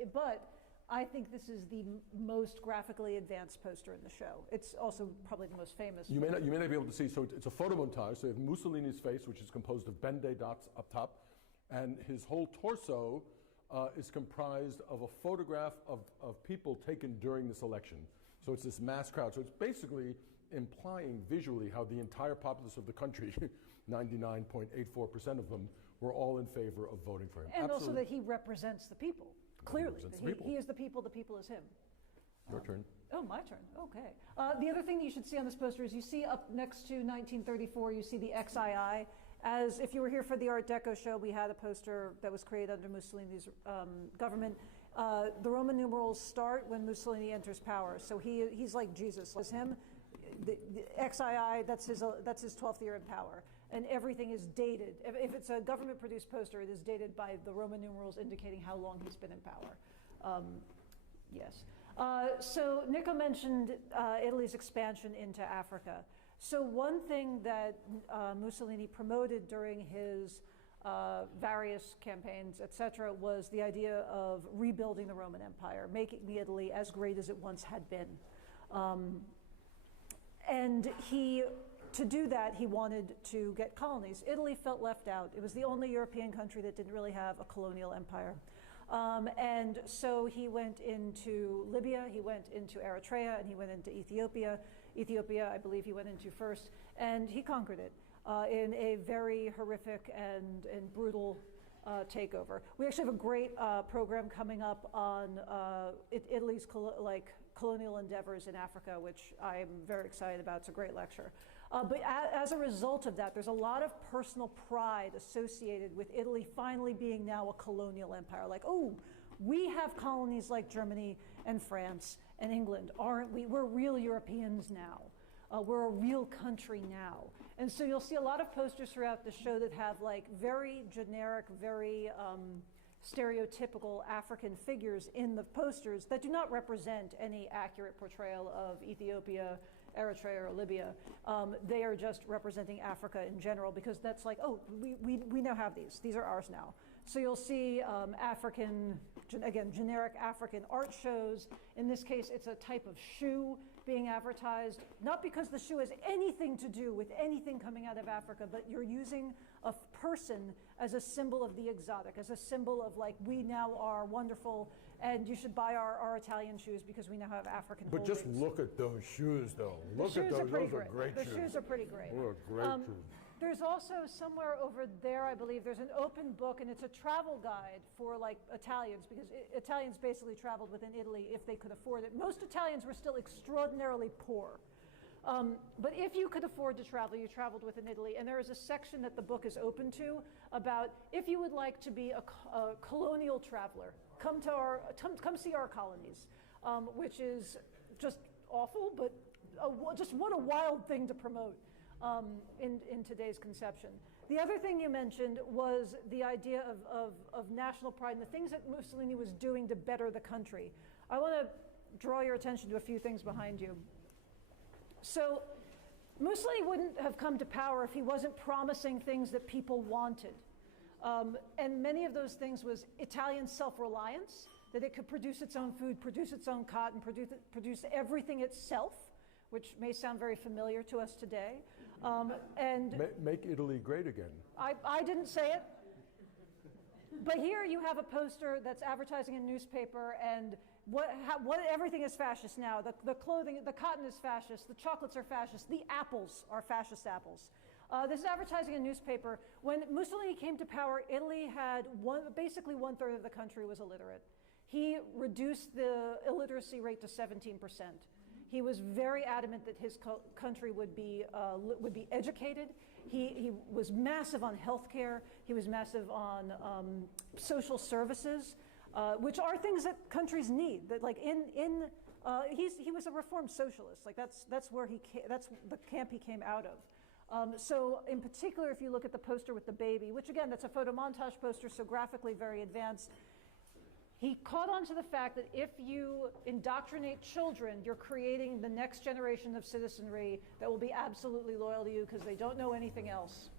I think this is the most graphically advanced poster in the show. It's also probably the most famous. You may not be able to see, so it's a photo montage. So you have Mussolini's face, which is composed of Ben-Day dots up top, and his whole torso is comprised of a photograph of people taken during this election. So it's this mass crowd. So it's basically implying visually how the entire populace of the country, 99.84% of them, were all in favor of voting for him. And also that he represents the people. Clearly, he is the people is him. Your turn. Oh, my turn. Okay. The other thing you should see on this poster is you see up next to 1934, you see the XII. As if you were here for the Art Deco show, we had a poster that was created under Mussolini's government. The Roman numerals start when Mussolini enters power. So he's like Jesus. As him, the XII, that's his 12th year in power. and everything is dated. If it's a government-produced poster, it is dated by the Roman numerals indicating how long he's been in power. Yes. So Nicho mentioned Italy's expansion into Africa. So one thing that Mussolini promoted during his various campaigns, etc., was the idea of rebuilding the Roman Empire, making Italy as great as it once had been. And to do that, he wanted to get colonies. Italy felt left out. It was the only European country that didn't really have a colonial empire. And so he went into Libya, he went into Eritrea, and he went into Ethiopia. Ethiopia, I believe he went into first, and he conquered it in a very horrific and brutal takeover. We actually have a great program coming up on Italy's colonial endeavors in Africa, which I'm very excited about. It's a great lecture. But as a result of that, there's a lot of personal pride associated with Italy finally being now a colonial empire. Like, oh, we have colonies like Germany and France and England, aren't we? We're real Europeans now. We're a real country now. And so you'll see a lot of posters throughout the show that have like very generic, very stereotypical African figures in the posters that do not represent any accurate portrayal of Ethiopia, Eritrea, or Libya. They are just representing Africa in general because that's like, oh, we now have these. These are ours now. So you'll see generic African art shows. In this case, it's a type of shoe being advertised, not because the shoe has anything to do with anything coming out of Africa, but you're using a person as a symbol of the exotic, as a symbol of like, we now are wonderful, and you should buy our Italian shoes because we now have African But holdings. just look at those shoes, though. Look at those. Those are great shoes. The shoes are pretty great. Those are great shoes. There's also somewhere over there, I believe, there's an open book, and it's a travel guide for like Italians, because Italians basically traveled within Italy if they could afford it. Most Italians were still extraordinarily poor. But if you could afford to travel, you traveled within Italy. And there is a section that the book is open to about if you would like to be a colonial traveler, come see our colonies, which is just awful, but just what a wild thing to promote in today's conception. The other thing you mentioned was the idea of national pride and the things that Mussolini was doing to better the country. I want to draw your attention to a few things behind you. So Mussolini wouldn't have come to power if he wasn't promising things that people wanted. And many of those things was Italian self-reliance, that it could produce its own food, produce its own cotton, produce everything itself, which may sound very familiar to us today. And make Italy great again. I didn't say it. But here you have a poster that's advertising a newspaper, and everything is fascist now. The clothing, the cotton is fascist, the chocolates are fascist, the apples are fascist apples. This is advertising a newspaper. When Mussolini came to power, Italy had basically 1/3 of the country was illiterate. He reduced the illiteracy rate to 17%. He was very adamant that his country would be educated. He was massive on healthcare. He was massive on social services, which are things that countries need. That like he was a reformed socialist. Like that's the camp he came out of. So in particular, if you look at the poster with the baby, which again, that's a photo montage poster, so graphically very advanced. He caught on to the fact that if you indoctrinate children, you're creating the next generation of citizenry that will be absolutely loyal to you because they don't know anything else.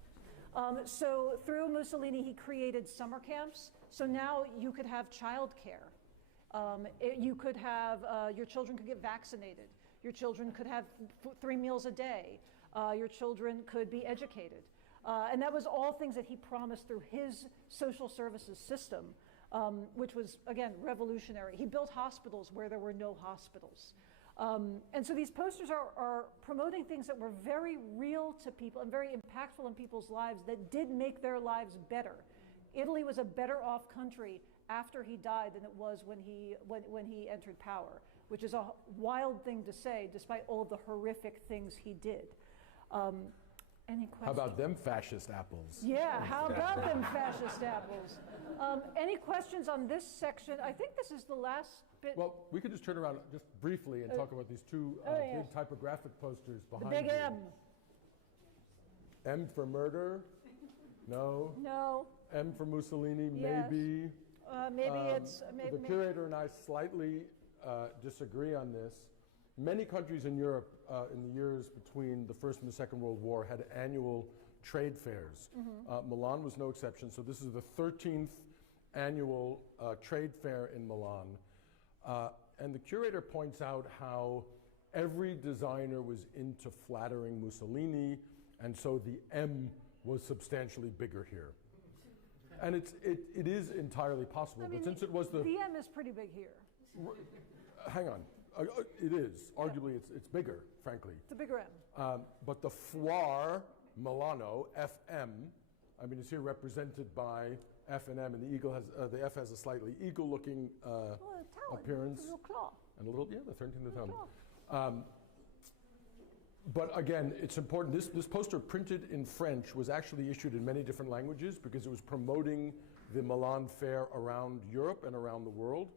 So through Mussolini, he created summer camps. So now you could have childcare. You could have, your children could get vaccinated. Your children could have 3 meals a day. Your children could be educated. And that was all things that he promised through his social services system. Which was, again, revolutionary. He built hospitals where there were no hospitals. And so these posters are promoting things that were very real to people and very impactful in people's lives that did make their lives better. Italy was a better off country after he died than it was when he entered power, which is a wild thing to say despite all of the horrific things he did. Any questions? How about them fascist apples? Yeah, how about them fascist apples? Any questions on this section? I think this is the last bit. Well, we could just turn around just briefly and talk about these two big typographic posters behind Big you. M. M for murder? No. No. M for Mussolini? Yes. Maybe. Maybe it's maybe. The curator and I slightly disagree on this. Many countries in Europe in the years between the First and the Second World War had annual trade fairs. Milan was no exception, so this is the 13th annual trade fair in Milan. And the curator points out how every designer was into flattering Mussolini, and so the M was substantially bigger here. And it is entirely possible, but since it was the M is pretty big here. Hang on. It is. Arguably, it's bigger, frankly. It's a bigger M. But the Foire Milano, FM, I mean, it's here represented by F and M, and the eagle has the F has a slightly eagle-looking appearance. A little claw. And a little, the 13th tongue. But again, it's important. This poster, printed in French, was actually issued in many different languages because it was promoting the Milan Fair around Europe and around the world.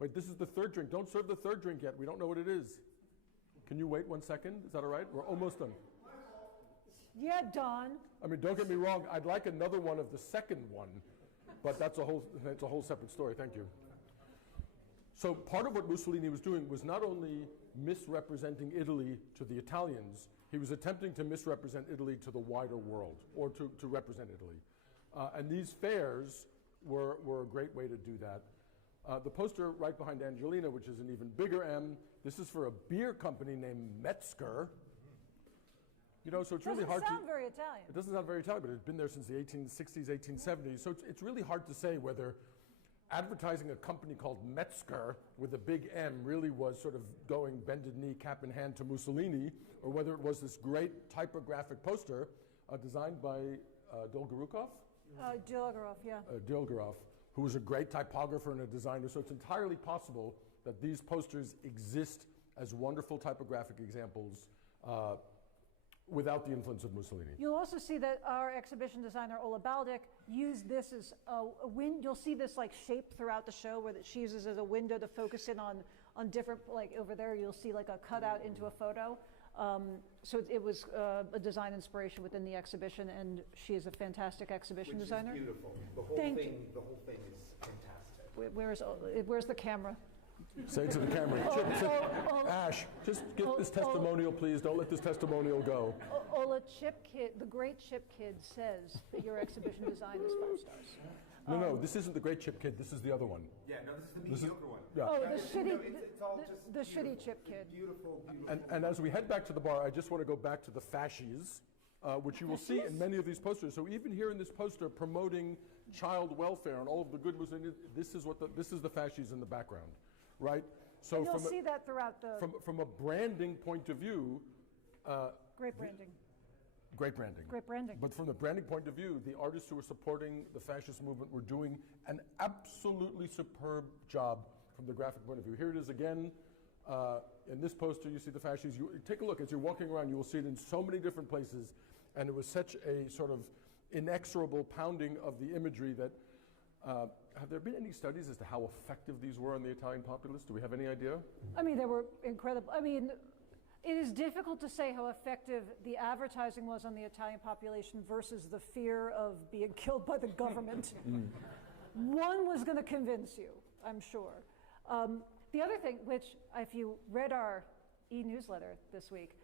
Wait, this is the third drink. Don't serve the third drink yet. We don't know what it is. Can you wait 1 second? Is that all right? We're almost done. Yeah, Don. I mean, don't get me wrong. I'd like another one of the second one, but that's a whole separate story. Thank you. So part of what Mussolini was doing was not only misrepresenting Italy to the Italians, he was attempting to misrepresent Italy to the wider world, or to represent Italy. And these fairs were a great way to do that. The poster right behind Angelina, which is an even bigger M, this is for a beer company named Metzger. You know, so it's really hard to... Doesn't sound very Italian. It doesn't sound very Italian, but it's been there since the 1860s, 1870s. So it's really hard to say whether advertising a company called Metzger with a big M really was sort of going bended knee, cap in hand to Mussolini, or whether it was this great typographic poster designed by Dolgorukov? Dolgorov, yeah. Dolgorov, who was a great typographer and a designer. So it's entirely possible that these posters exist as wonderful typographic examples without the influence of Mussolini. You'll also see that our exhibition designer, Ola Baldic, used this as a window. You'll see this like shape throughout the show where she uses as a window to focus in on different, like over there you'll see like a cutout into a photo. So it was a design inspiration within the exhibition, and she is a fantastic exhibition designer. Which is beautiful. The whole thing is fantastic. Where's the camera? Say it to the camera. Ash, just give this testimonial, please. Don't let this testimonial go. Ola the great Chip Kid says that your exhibition design is 5 stars. No, this isn't the great Chip Kid. This is the other one. Yeah, no, this is the mediocre one. Yeah. Oh, the It's shitty Chip Kid. Beautiful. And as we head back to the bar, I just want to go back to the fasces, which you will see in many of these posters. So even here in this poster promoting child welfare and all of the good Mussolini, this is the fasces in the background. Right, so and you'll see that throughout the from a branding point of view, great branding. Great branding. Great branding. But from the branding point of view, the artists who were supporting the fascist movement were doing an absolutely superb job from the graphic point of view. Here it is again. In this poster, you see the fasces. You take a look as you're walking around. You will see it in so many different places, and it was such a sort of inexorable pounding of the imagery that. Have there been any studies as to how effective these were on the Italian populace? Do we have any idea? I mean, they were incredible. I mean, it is difficult to say how effective the advertising was on the Italian population versus the fear of being killed by the government. One was going to convince you, I'm sure. The other thing, which if you read our e-newsletter this week,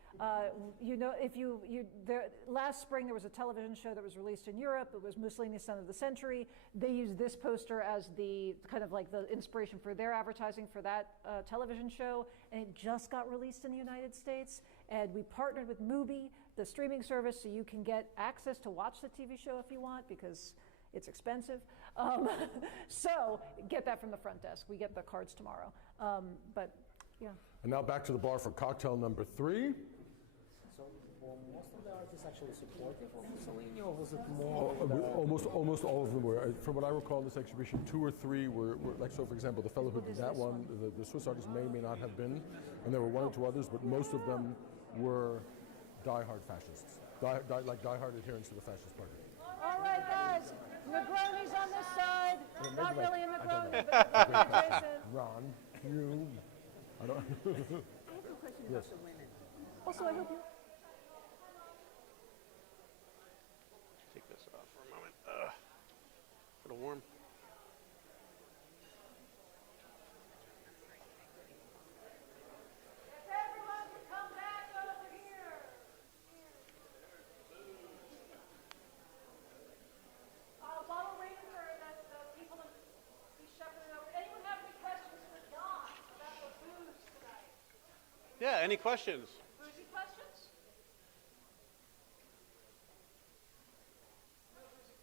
you know, last spring there was a television show that was released in Europe. It was Mussolini's Son of the Century. They used this poster as the kind of like the inspiration for their advertising for that television show, and it just got released in the United States. And we partnered with Mubi, the streaming service, so you can get access to watch the TV show if you want, because it's expensive. So get that from the front desk. We get the cards tomorrow. But yeah. And now back to the bar for cocktail number 3. So were most of the artists actually supportive of Mussolini, or was it more? Almost all of them were. From what I recall in this exhibition, 2 or 3 were like, so for example, the fellow who did that one, the Swiss artist may or may not have been, and there were 1 or 2 others, but most of them were diehard fascists, diehard adherents to the fascist party. All right, guys. Negronis on this side. Not really a Negroni, but Jason. Ron, you. I don't. I have a question about the women. Also, I hope you. little warm. Everyone to come back over here. While we're waiting for the people to be shepherded over, anyone have any questions for Don about the booze tonight? Yeah, any questions? Boozy questions?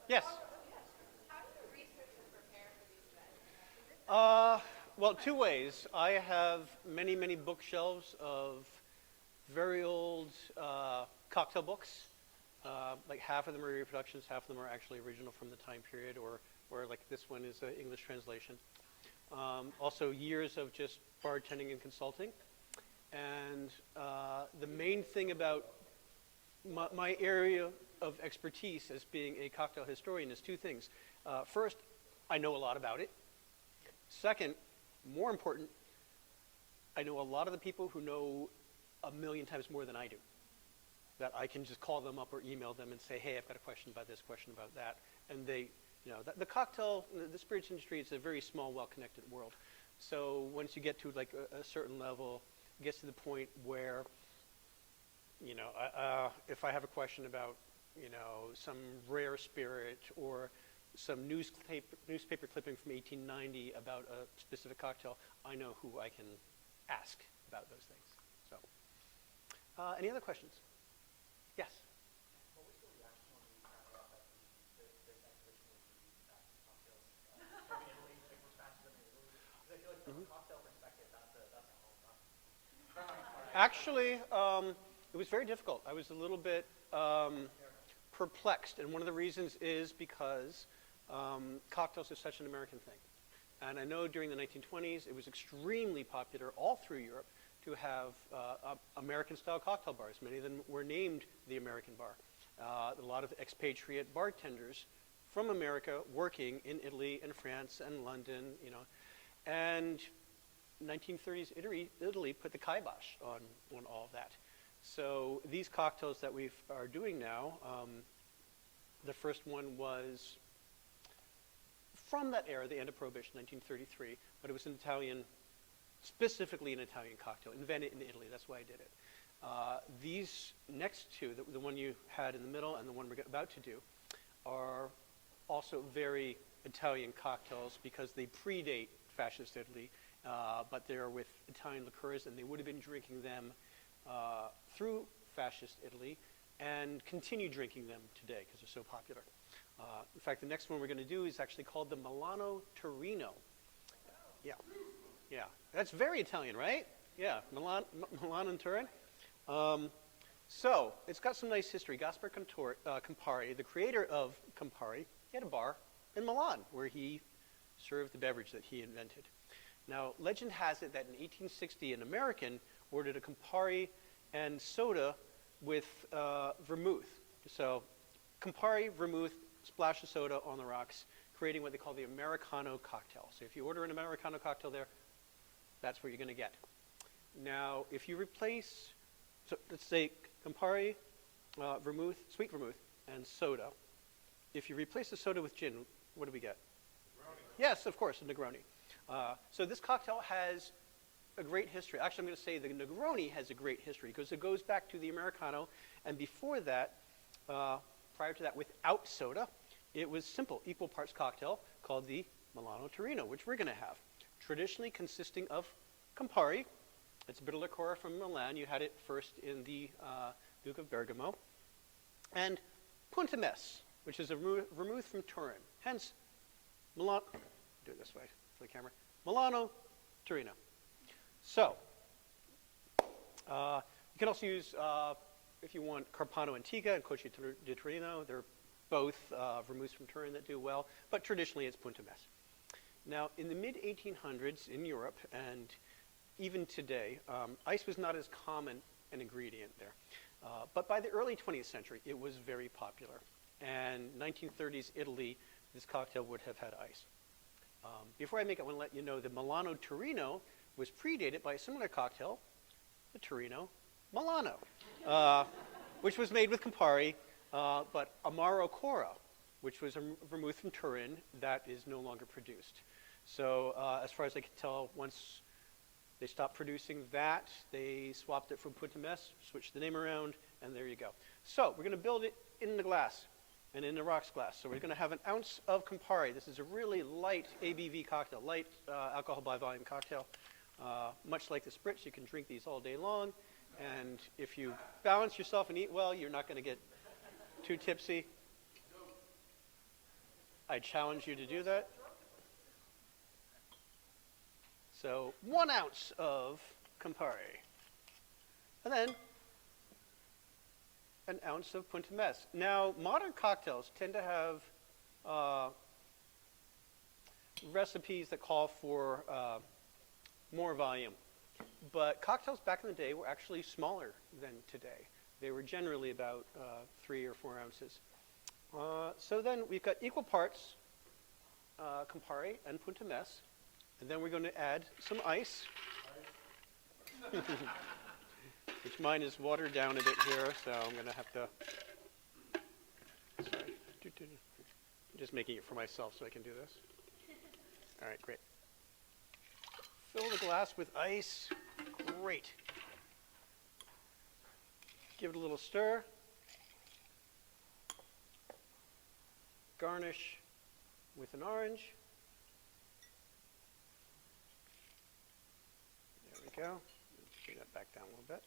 Yes. How do you research and prepare for these events? Well, two ways. I have many, many bookshelves of very old cocktail books. Like half of them are reproductions, half of them are actually original from the time period, or like this one is an English translation. Also years of just bartending and consulting. And the main thing about my area of expertise as being a cocktail historian is two things. First, I know a lot about it. Second, more important, I know a lot of the people who know a million times more than I do. That I can just call them up or email them and say, hey, I've got a question about this, question about that. And they, the cocktail, the spirits industry, it's a very small, well-connected world. So once you get to like a certain level, it gets to the point where, if I have a question about, some rare spirit or some newspaper clipping from 1890 about a specific cocktail, I know who I can ask about those things. So, any other questions? Yes. What was your reaction when you found out that this exhibition was released that cocktails from Italy, like was fascism in Italy? Because I feel like from a cocktail perspective, that's a home run. Actually, it was very difficult. I was a little bit perplexed, and one of the reasons is because cocktails are such an American thing. And I know during the 1920s, it was extremely popular all through Europe to have American-style cocktail bars. Many of them were named the American bar. A lot of expatriate bartenders from America working in Italy and France and London, And 1930s Italy put the kibosh on all of that. So these cocktails that we are doing now, the first one was from that era, the end of Prohibition, 1933, but it was an Italian, specifically an Italian cocktail, invented in Italy. That's why I did it. These next two, the one you had in the middle and the one we're about to do, are also very Italian cocktails because they predate fascist Italy, but they're with Italian liqueurs, and they would have been drinking them through fascist Italy and continue drinking them today because they're so popular. In fact, the next one we're going to do is actually called the Milano Torino. Yeah, yeah, that's very Italian, right? Yeah, Milan and Turin. So it's got some nice history. Gaspar Campari, the creator of Campari, he had a bar in Milan where he served the beverage that he invented. Now, legend has it that in 1860, an American ordered a Campari and soda with vermouth. So Campari, vermouth, splash of soda on the rocks, creating what they call the Americano cocktail. So if you order an Americano cocktail there, that's what you're going to get. Now, if you replace, so let's say Campari, vermouth, sweet vermouth, and soda. If you replace the soda with gin, what do we get? Negroni. Yes, of course, a Negroni. So this cocktail has a great history. Actually, I'm going to say the Negroni has a great history because it goes back to the Americano, and before that, prior to that, without soda, it was simple, equal parts cocktail called the Milano Torino, which we're going to have. Traditionally consisting of Campari. It's a bitter liqueur from Milan. You had it first in the Duke of Bergamo. And Punta Mess, which is a vermouth from Turin. Hence, Milano, do it this way for the camera, Milano Torino. So, you can also use, if you want, Carpano Antica and Coche di Torino. They're both vermouths from Turin that do well, but traditionally it's Punta Mess. Now, in the mid-1800s in Europe, and even today, ice was not as common an ingredient there. But by the early 20th century, it was very popular. And 1930s Italy, this cocktail would have had ice. Before I make it, I want to let you know the Milano Torino was predated by a similar cocktail, the Torino Milano, which was made with Campari, but Amaro Cora which was a vermouth from Turin that is no longer produced. So as far as I can tell, once they stopped producing that, they swapped it for Punta-Mess, switched the name around, and there you go. So we're going to build it in the glass and in the rocks glass. So we're going to have an ounce of Campari. This is a really light ABV cocktail, light alcohol by volume cocktail. Much like the spritz, you can drink these all day long. And if you balance yourself and eat well, you're not going to get too tipsy. I challenge you to do that. So 1 ounce of Campari. And then an ounce of Punta-Mess. Now, modern cocktails tend to have recipes that call for more volume. But cocktails back in the day were actually smaller than today. They were generally about 3 or 4 ounces. So then we've got equal parts Campari and Punta-Mess. And then we're going to add some ice. Which mine is watered down a bit here, so I'm going to have to... Sorry. I'm just making it for myself so I can do this. All right, great. Fill the glass with ice. Great. Give it a little stir. Garnish with an orange. There we go. Bring that back down a little bit.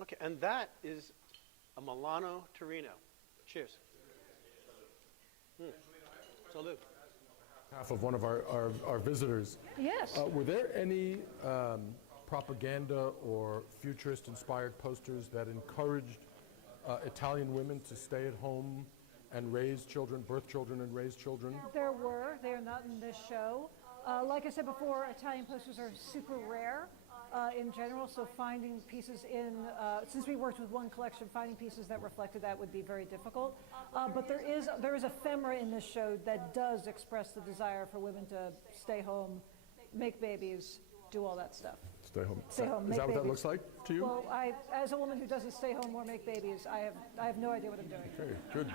Okay, and that is a Milano Torino. Cheers. Salud. Half of one of our visitors. Yes. Were there any propaganda or futurist-inspired posters that encouraged Italian women to stay at home and raise children, birth children and raise children? There were. They are not in this show. Like I said before, Italian posters are super rare in general, so finding pieces in, since we worked with one collection, finding pieces that reflected that would be very difficult. But there is ephemera in this show that does express the desire for women to stay home, make babies, do all that stuff. Stay home. Stay home, Is make that what that babies. looks like to you? Well, as a woman who doesn't stay home or make babies, I have no idea what I'm doing. Okay, good.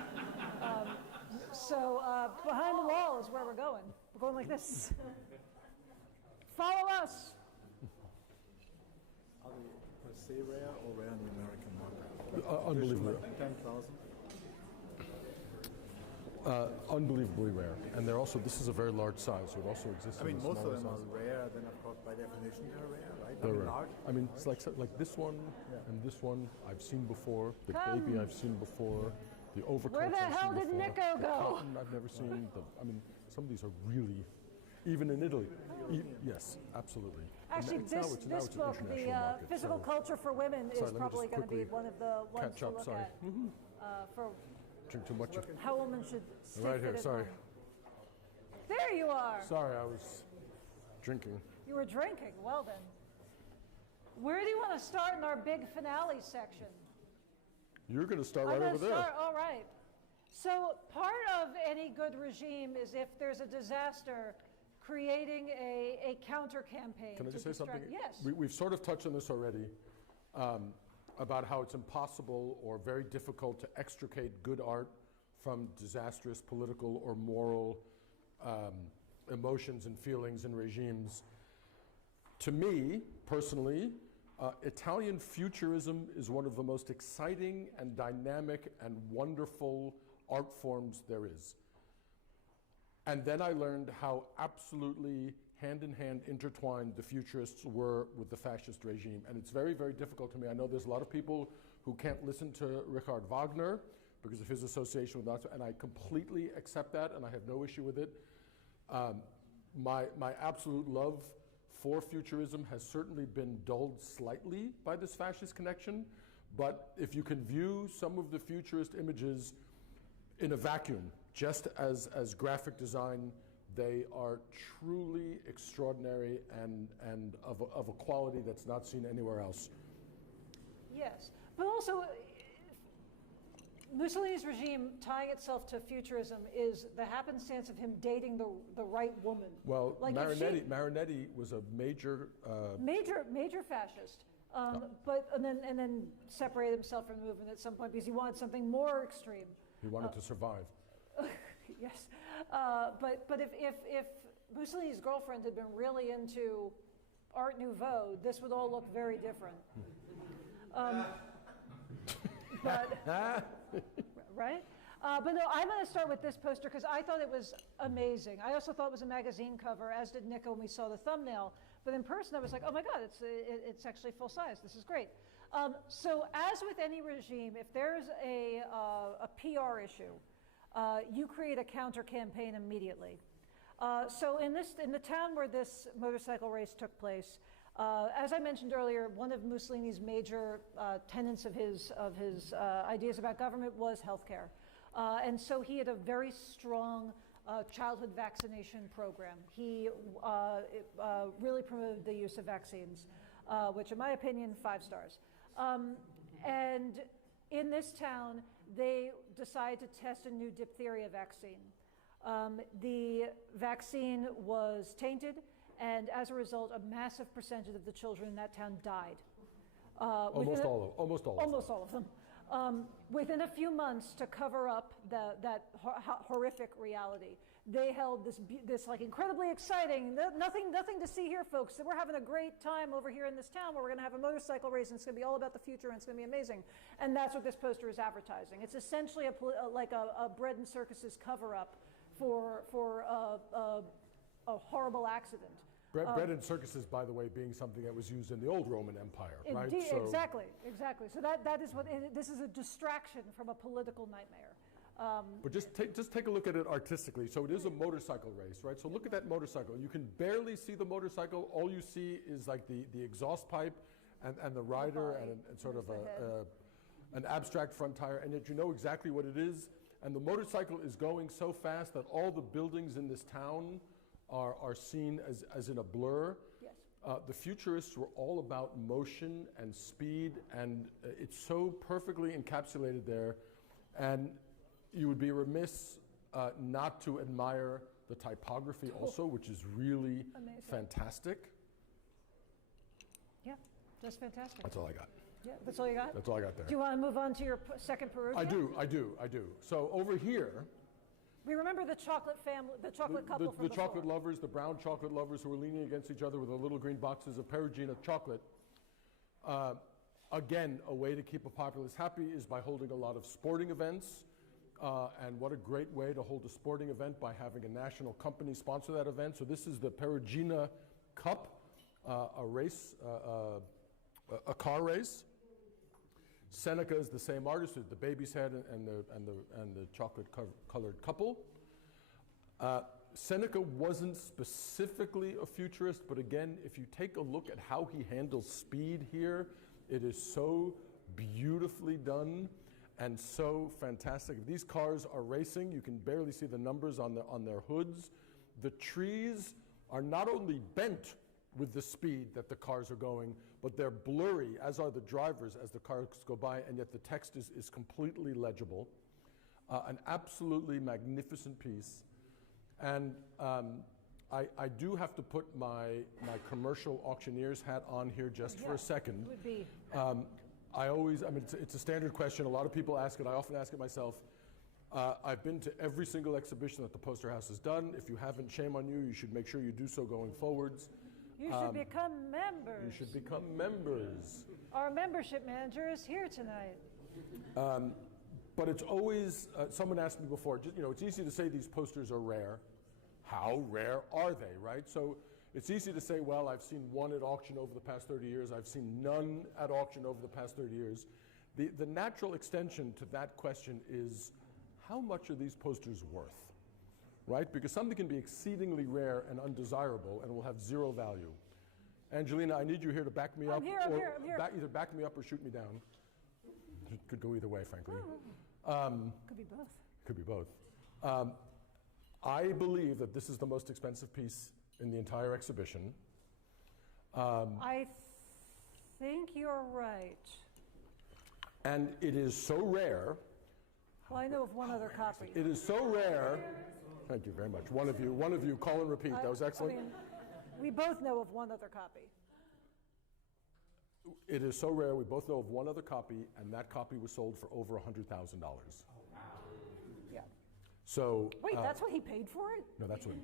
So behind the wall is where we're going. We're going like this. Follow us. Are they per se rare or rare in the American market? Unbelievably. Like 10,000? Unbelievably rare. And they're also, this is a very large size, so it also exists I mean, in the most of smaller them size. are rare, then of course by definition they're rare, right? They're I mean, rare. large. I mean, it's like this one and this one I've seen before. The baby I've seen before. The overcoats Where the I've hell seen did before. Nicho The go? cotton I've never seen. I mean, some of these are really, even in Italy. Yes, absolutely. Actually, And now this an book, international the market, Physical so Culture for Women, Sorry, is let me probably just going to be quickly one of the ones catch to up, look sorry. at for Drink too much. how women should stay Right fit here, at sorry. home. There you are. Sorry, I was drinking. You were drinking. Well then. Where do you want to start in our big finale section? You're going to start I'm right gonna over there. start, all right. So part of any good regime is if there's a disaster, creating a counter campaign. Can I just say something? Yes. We've sort of touched on this already, about how it's impossible or very difficult to extricate good art from disastrous political or moral emotions and feelings and regimes. To me, personally, Italian futurism is one of the most exciting and dynamic and wonderful art forms there is. And then I learned how absolutely hand-in-hand intertwined the futurists were with the fascist regime. And it's very, very difficult to me. I know there's a lot of people who can't listen to Richard Wagner because of his association with Nazis, and I completely accept that, and I have no issue with it. My absolute love for futurism has certainly been dulled slightly by this fascist connection, but if you can view some of the futurist images in a vacuum, just as graphic design, they are truly extraordinary and of a quality that's not seen anywhere else. Yes, but also Mussolini's regime tying itself to futurism is the happenstance of him dating the right woman. Well, like Marinetti was a major major fascist, but and then separated himself from the movement at some point because he wanted something more extreme. He wanted to survive. Yes, but if Mussolini's girlfriend had been really into Art Nouveau, this would all look very different. But right? But no, I'm going to start with this poster because I thought it was amazing. I also thought it was a magazine cover, as did Nicho when we saw the thumbnail. But in person, I was like, oh my God, it's actually full size. This is great. So as with any regime, if there's a PR issue, you create a counter campaign immediately. So in the town where this motorcycle race took place, as I mentioned earlier, one of Mussolini's major tenets of his ideas about government was healthcare. And so he had a very strong childhood vaccination program. He really promoted the use of vaccines, which in my opinion, 5 stars. And in this town, they decided to test a new diphtheria vaccine. The vaccine was tainted, and as a result, a massive percentage of the children in that town died. Almost all of them. Within a few months, to cover up that horrific reality, they held this like incredibly exciting, nothing to see here, folks. We're having a great time over here in this town where we're going to have a motorcycle race, and it's going to be all about the future, and it's going to be amazing. And that's what this poster is advertising. It's essentially like a bread and circuses cover-up for a horrible accident. Bread and circuses, by the way, being something that was used in the old Roman Empire, right? So exactly. So that is what this is, a distraction from a political nightmare. But just take a look at it artistically. So it is a motorcycle race, right? So look at that motorcycle. You can barely see the motorcycle. All you see is like the exhaust pipe and the rider and sort of an abstract front tire, and yet you know exactly what it is. And the motorcycle is going so fast that all the buildings in this town are seen as in a blur. Yes. The futurists were all about motion and speed, and it's so perfectly encapsulated there. And you would be remiss not to admire the typography also, which is really amazing. Fantastic. Yeah, just fantastic. That's all I got. Yeah, that's all you got? That's all I got there. Do you want to move on to your second Perugia? I do. So over here, we remember the chocolate family, the chocolate couple from the chocolate lovers, the brown chocolate lovers who were leaning against each other with their little green boxes of Perugina chocolate. Again, a way to keep a populace happy is by holding a lot of sporting events. And what a great way to hold a sporting event by having a national company sponsor that event. So this is the Perugina Cup, a race, a car race. Seneca is the same artist, the baby's head and the chocolate-colored couple. Seneca wasn't specifically a futurist, but again, if you take a look at how he handles speed here, it is so beautifully done and so fantastic. If these cars are racing, you can barely see the numbers on their hoods. The trees are not only bent with the speed that the cars are going, but they're blurry, as are the drivers as the cars go by, and yet the text is completely legible. An absolutely magnificent piece. And I do have to put my commercial auctioneer's hat on here just for a second. Would be. It's a standard question. A lot of people ask it. I often ask it myself. I've been to every single exhibition that the Poster House has done. If you haven't, shame on you. You should make sure you do so going forwards. You should become members. You should become members. Our membership manager is here tonight. But it's always, someone asked me before, it's easy to say these posters are rare. How rare are they, right? So it's easy to say, well, I've seen one at auction over the past 30 years. I've seen none at auction over the past 30 years. The natural extension to that question is, how much are these posters worth? Right? Because something can be exceedingly rare and undesirable and will have zero value. Angelina, I need you here to back me up. I'm here. Either back me up or shoot me down. It could go either way, frankly. Could be both. Could be both. I believe that this is the most expensive piece in the entire exhibition. I think you're right. And it is so rare. Well, I know of one other copy. It is so rare. Thank you very much. One of you, call and repeat. That was excellent. We both know of one other copy. It is so rare. We both know of one other copy, and that copy was sold for over $100,000. So Wait, that's what he paid for it? no, that's what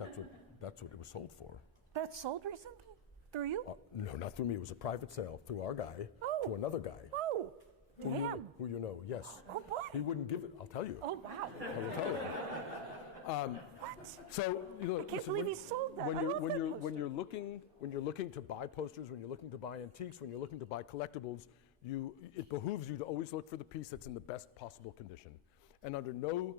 it was sold for. That's sold recently? Through you? No, not through me. It was a private sale through our guy to another guy. Oh, damn. Who you know, yes. Oh, boy. He wouldn't give it, I'll tell you. Oh, wow. I will tell you. What? So, you know, I can't believe he sold that. When I you're, love when that you're, poster. when you're looking to buy posters, when you're looking to buy antiques, when you're looking to buy collectibles, it behooves you to always look for the piece that's in the best possible condition. And under no,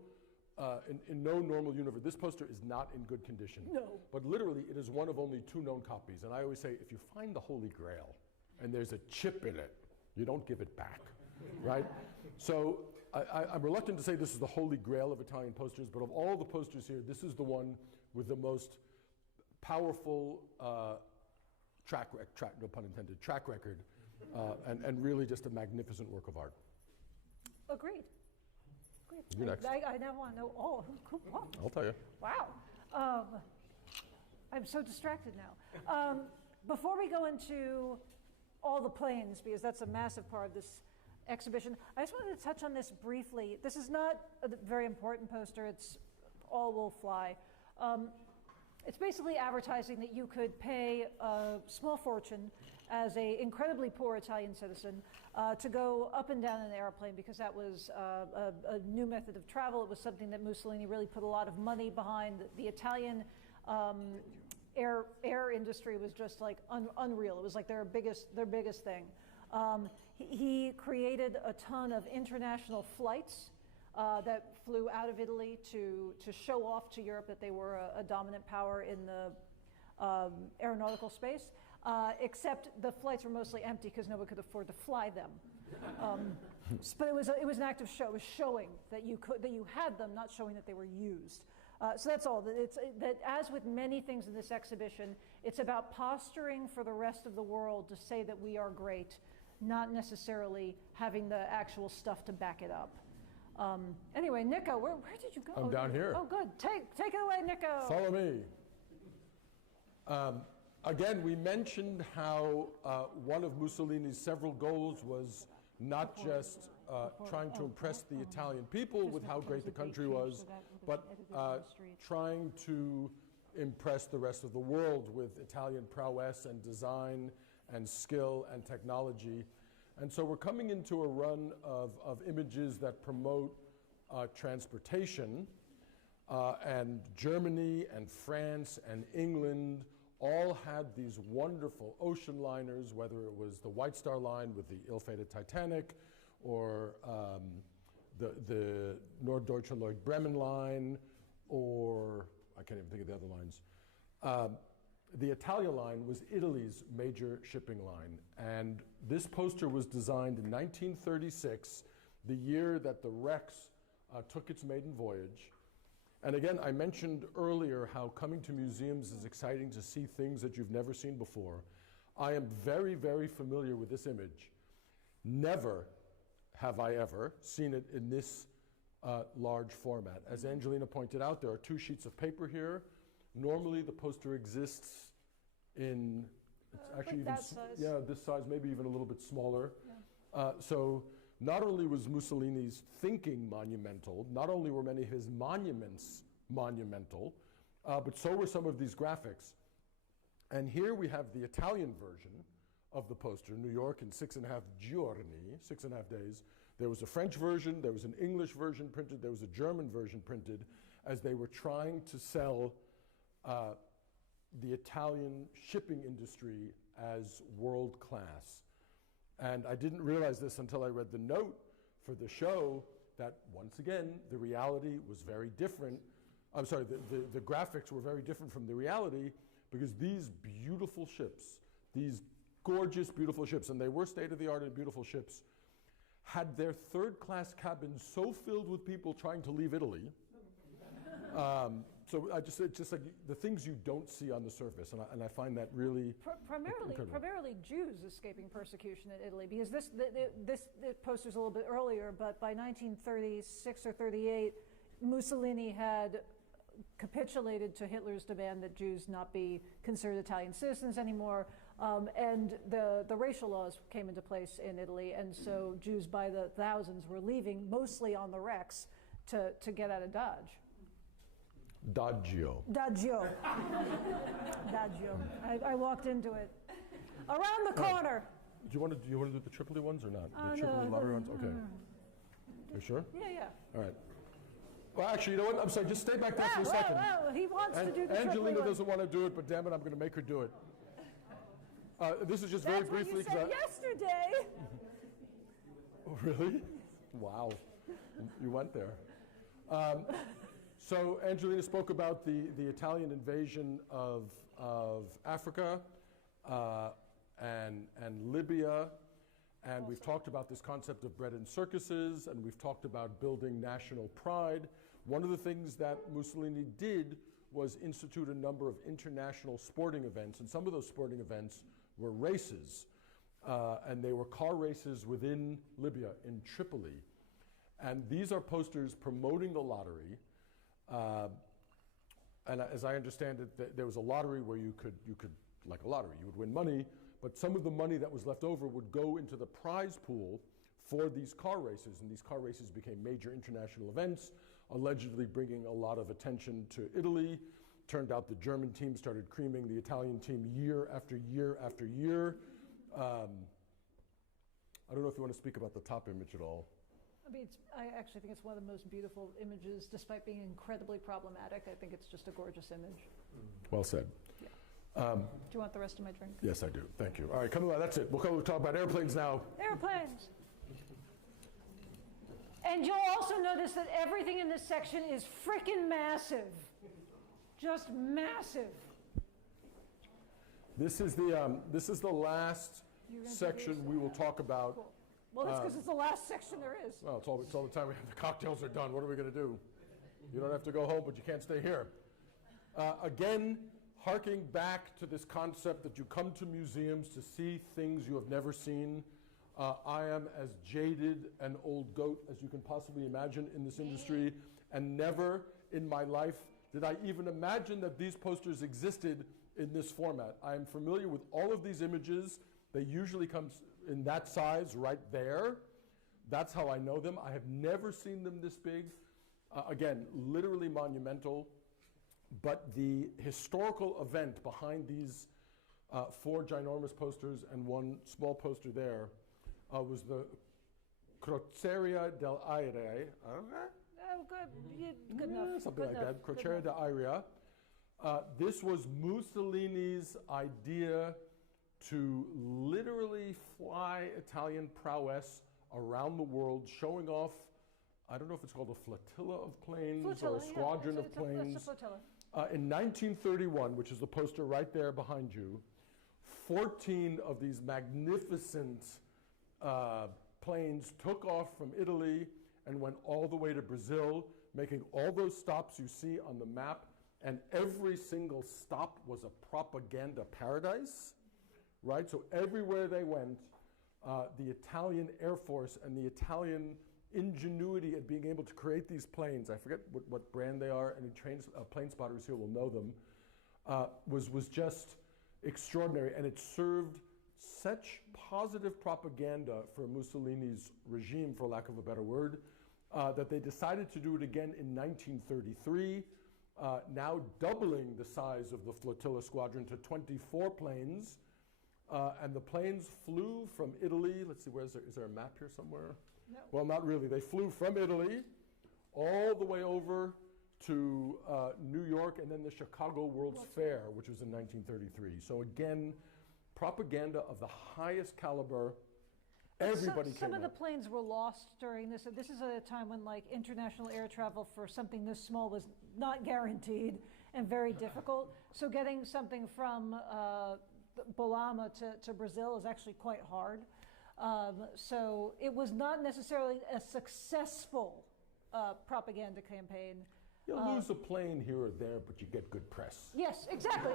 in no normal universe, this poster is not in good condition. No. But literally, it is one of only 2 known copies. And I always say, if you find the Holy Grail and there's a chip in it, you don't give it back, right? So I'm reluctant to say this is the Holy Grail of Italian posters, but of all the posters here, this is the one with the most powerful no pun intended, track record, and really just a magnificent work of art. Agreed. You next. I now want to know all. Wow. I'll tell you. Wow. I'm so distracted now. Before we go into all the planes, because that's a massive part of this exhibition, I just wanted to touch on this briefly. This is not a very important poster. It's all will fly. It's basically advertising that you could pay a small fortune as an incredibly poor Italian citizen to go up and down in an airplane, because that was a new method of travel. It was something that Mussolini really put a lot of money behind. The Italian air industry was just like unreal. It was like their biggest thing. He created a ton of international flights that flew out of Italy to show off to Europe that they were a dominant power in the aeronautical space. Except the flights were mostly empty because no one could afford to fly them. But it was an act of show. It was showing that you had them, not showing that they were used. So that's all. That as with many things in this exhibition, it's about posturing for the rest of the world to say that we are great, not necessarily having the actual stuff to back it up. Anyway, Nicho, where did you go? I'm down here. Oh, good. Take it away, Nicho. Follow me. Again, we mentioned how one of Mussolini's several goals was not just trying to impress the Italian people with how great the country was, but trying to impress the rest of the world with Italian prowess and design and skill and technology. And so we're coming into a run of images that promote transportation, and Germany and France and England all had these wonderful ocean liners, whether it was the White Star Line with the ill-fated Titanic, or the Norddeutsche Lloyd Bremen line, or I can't even think of the other lines. The Italian line was Italy's major shipping line, and this poster was designed in 1936, the year that the Rex took its maiden voyage. And again, I mentioned earlier how coming to museums is exciting to see things that you've never seen before. I am very, very familiar with this image. Never have I ever seen it in this large format. As Angelina pointed out, there are 2 sheets of paper here. Normally, the poster exists in, it's actually like even, that size. Yeah, this size, maybe even a little bit smaller. Yeah. So not only was Mussolini's thinking monumental, not only were many of his monuments monumental, but so were some of these graphics. And here we have the Italian version of the poster, New York in 6.5 giorni, 6.5 days. There was a French version, there was an English version printed, there was a German version printed, as they were trying to sell the Italian shipping industry as world class. And I didn't realize this until I read the note for the show, that once again, the reality was very different. I'm sorry, the graphics were very different from the reality, because these beautiful ships, these gorgeous, beautiful ships, and they were state-of-the-art and beautiful ships, had their third-class cabins so filled with people trying to leave Italy. So it's just like the things you don't see on the surface, and I find that really primarily Jews escaping persecution in Italy, because this poster's a little bit earlier, but by 1936 or 38, Mussolini had capitulated to Hitler's demand that Jews not be considered Italian citizens anymore, and the racial laws came into place in Italy, and so Jews by the thousands were leaving, mostly on the wrecks, to get out of Dodge. Daggio. Daggio. Daggio. I walked into it. Around the corner. Do you want to do the Tripoli ones or not? The No, Tripoli lottery ones? Okay. You sure? Yeah. All right. Well, actually, you know what? I'm sorry. Just stay back there for a second. He wants to do the Angelina Tripoli one. doesn't want to do it, but damn it, I'm going to make her do it. This is just very That's what briefly. you said yesterday. Oh, really? Wow. You went there. So Angelina spoke about the Italian invasion of Africa and Libya, and we've talked about this concept of bread and circuses, and we've talked about building national pride. One of the things that Mussolini did was institute a number of international sporting events, and some of those sporting events were races, and they were car races within Libya, in Tripoli. And these are posters promoting the lottery. And as I understand it, there was a lottery where you could, like a lottery, you would win money, but some of the money that was left over would go into the prize pool for these car races, and these car races became major international events, allegedly bringing a lot of attention to Italy. Turned out the German team started creaming the Italian team year after year after year. I don't know if you want to speak about the top image at all. I mean, I actually think it's one of the most beautiful images, despite being incredibly problematic. I think it's just a gorgeous image. Well said. Yeah. Do you want the rest of my drink? Yes, I do. Thank you. All right, come on, that's it. We'll talk about airplanes now. Airplanes. And you'll also notice that everything in this section is freaking massive. Just massive. This is the last section we will talk about. Cool. Well, that's because it's the last section there is. Well, it's all the time we have. The cocktails are done. What are we going to do? You don't have to go home, but you can't stay here. Again, harking back to this concept that you come to museums to see things you have never seen. I am as jaded an old goat as you can possibly imagine in this industry, and never in my life did I even imagine that these posters existed in this format. I am familiar with all of these images. They usually come in that size right there. That's how I know them. I have never seen them this big. Again, literally monumental. But the historical event behind these 4 ginormous posters and 1 small poster there was the Crociera dell'Aire. Oh, good enough. Something Good like enough. that. Crociera dell'Aire. This was Mussolini's idea to literally fly Italian prowess around the world, showing off, I don't know if it's called a flotilla of planes or a squadron of planes. It's a flotilla. In 1931, which is the poster right there behind you, 14 of these magnificent planes took off from Italy and went all the way to Brazil, making all those stops you see on the map, and every single stop was a propaganda paradise, right? So everywhere they went, the Italian Air Force and the Italian ingenuity at being able to create these planes, I forget what brand they are, any plane spotters here will know them, was just extraordinary, and it served such positive propaganda for Mussolini's regime, for lack of a better word, that they decided to do it again in 1933, now doubling the size of the flotilla squadron to 24 planes, and the planes flew from Italy. Let's see, is there a map here somewhere? No. Well, not really. They flew from Italy all the way over to New York and then the Chicago World's Fair, which was in 1933. So again, propaganda of the highest caliber. Everybody came Some of the out. planes were lost during this. This is at a time when international air travel for something this small was not guaranteed and very difficult. So getting something from Bergamo to Brazil is actually quite hard. So it was not necessarily a successful propaganda campaign. You lose a plane here or there, but you get good press. Yes, exactly.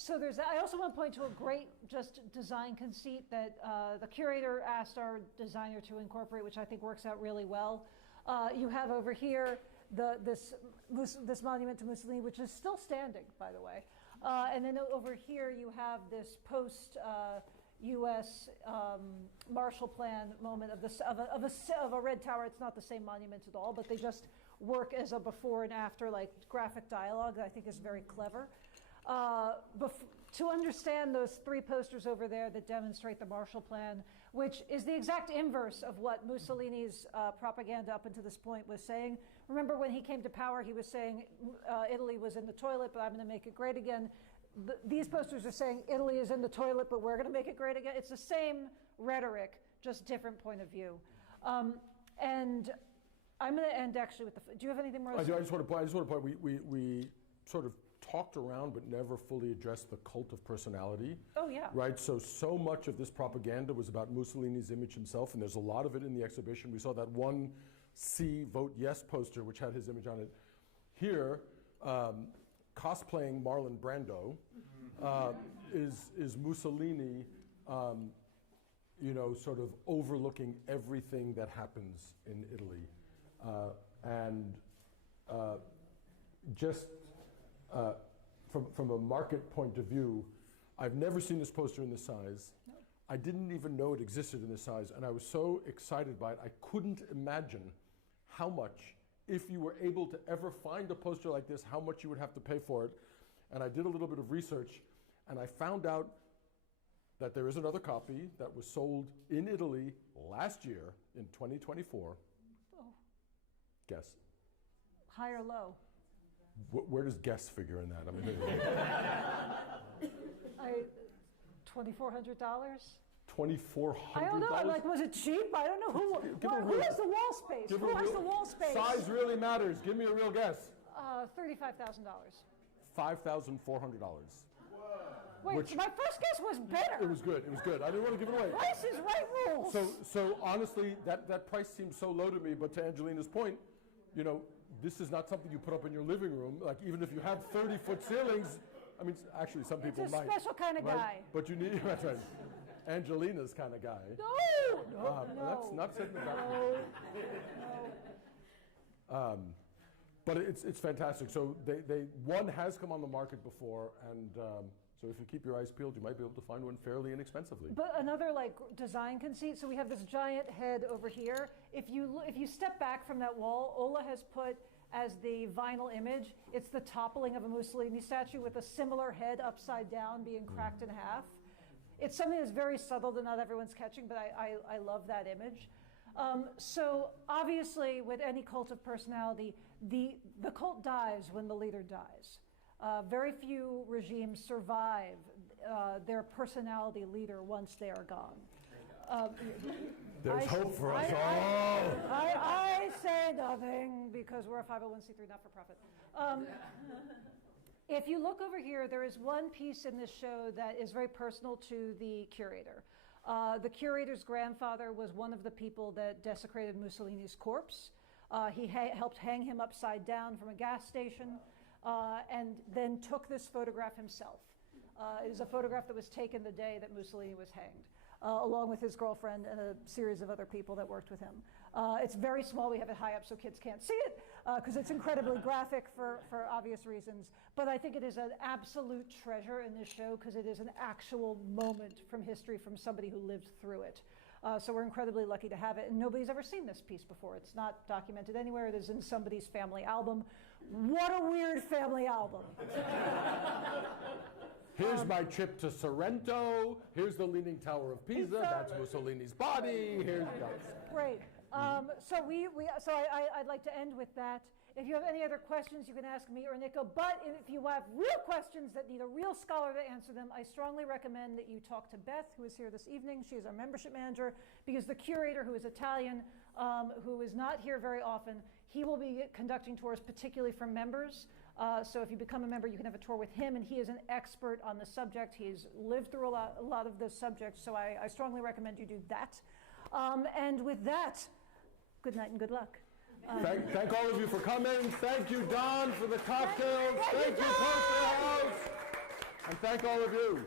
So there's that. I also want to point to a great just design conceit that the curator asked our designer to incorporate, which I think works out really well. You have over here this monument to Mussolini, which is still standing, by the way. And then over here you have this post-U.S. Marshall Plan moment of a red tower. It's not the same monument at all, but they just work as a before and after, like graphic dialogue that I think is very clever. To understand those 3 posters over there that demonstrate the Marshall Plan, which is the exact inverse of what Mussolini's propaganda up until this point was saying. Remember when he came to power, he was saying Italy was in the toilet, but I'm going to make it great again. These posters are saying Italy is in the toilet, but we're going to make it great again. It's the same rhetoric, just different point of view. And I'm going to end actually with do you have anything more? I just want to point, we sort of talked around but never fully addressed the cult of personality. Oh, yeah. Right, so much of this propaganda was about Mussolini's image himself, and there's a lot of it in the exhibition. We saw that one C Vote Yes poster, which had his image on it. Here, cosplaying Marlon Brando is Mussolini, sort of overlooking everything that happens in Italy. From a market point of view, I've never seen this poster in this size. No. I didn't even know it existed in this size, and I was so excited by it. I couldn't imagine how much, if you were able to ever find a poster like this, how much you would have to pay for it. And I did a little bit of research, and I found out that there is another copy that was sold in Italy last year in 2024. Oh. Guess. High or low? Where does guess figure in that? I mean, $2,400? $2,400? I don't know. Like, was it cheap? I don't know who has the wall space. Who has the wall space? Size really matters. Give me a real guess. $35,000. $5,400. Wait, so my first guess was better. It was good. It was good. I didn't want to give it away. Price is right rules. So honestly, that price seems so low to me. But to Angelina's point, this is not something you put up in your living room. Like, even if you had 30-foot ceilings, I mean, actually, some people might. It's a special kind of guy. But you need, that's right. Angelina's kind of guy. No. That's not saying that. But it's fantastic. So one has come on the market before, and so if you keep your eyes peeled, you might be able to find one fairly inexpensively. But another design conceit. So we have this giant head over here. If you step back from that wall, Ola has put as the vinyl image, it's the toppling of a Mussolini statue with a similar head upside down being cracked in half. It's something that's very subtle that not everyone's catching, but I love that image. So obviously, with any cult of personality, the cult dies when the leader dies. Very few regimes survive their personality leader once they are gone. There's hope for us all. I say nothing because we're a 501c3 not-for-profit. If you look over here, there is one piece in this show that is very personal to the curator. The curator's grandfather was one of the people that desecrated Mussolini's corpse. He helped hang him upside down from a gas station and then took this photograph himself. It is a photograph that was taken the day that Mussolini was hanged, along with his girlfriend and a series of other people that worked with him. It's very small. We have it high up so kids can't see it because it's incredibly graphic for obvious reasons. But I think it is an absolute treasure in this show because it is an actual moment from history from somebody who lived through it. So we're incredibly lucky to have it. And nobody's ever seen this piece before. It's not documented anywhere. It is in somebody's family album. What a weird family album. Here's my trip to Sorrento. Here's the Leaning Tower of Pisa. That's Mussolini's body. Great. So I'd like to end with that. If you have any other questions, you can ask me or Nicho. But if you have real questions that need a real scholar to answer them, I strongly recommend that you talk to Beth, who is here this evening. She is our membership manager, because the curator, who is Italian, who is not here very often, he will be conducting tours particularly for members. So if you become a member, you can have a tour with him, and he is an expert on the subject. He's lived through a lot of the subjects, so I strongly recommend you do that. And with that, good night and good luck. Thank all of you for coming. Thank you, Don, for the cocktails. Thank you, Poster House. And thank all of you.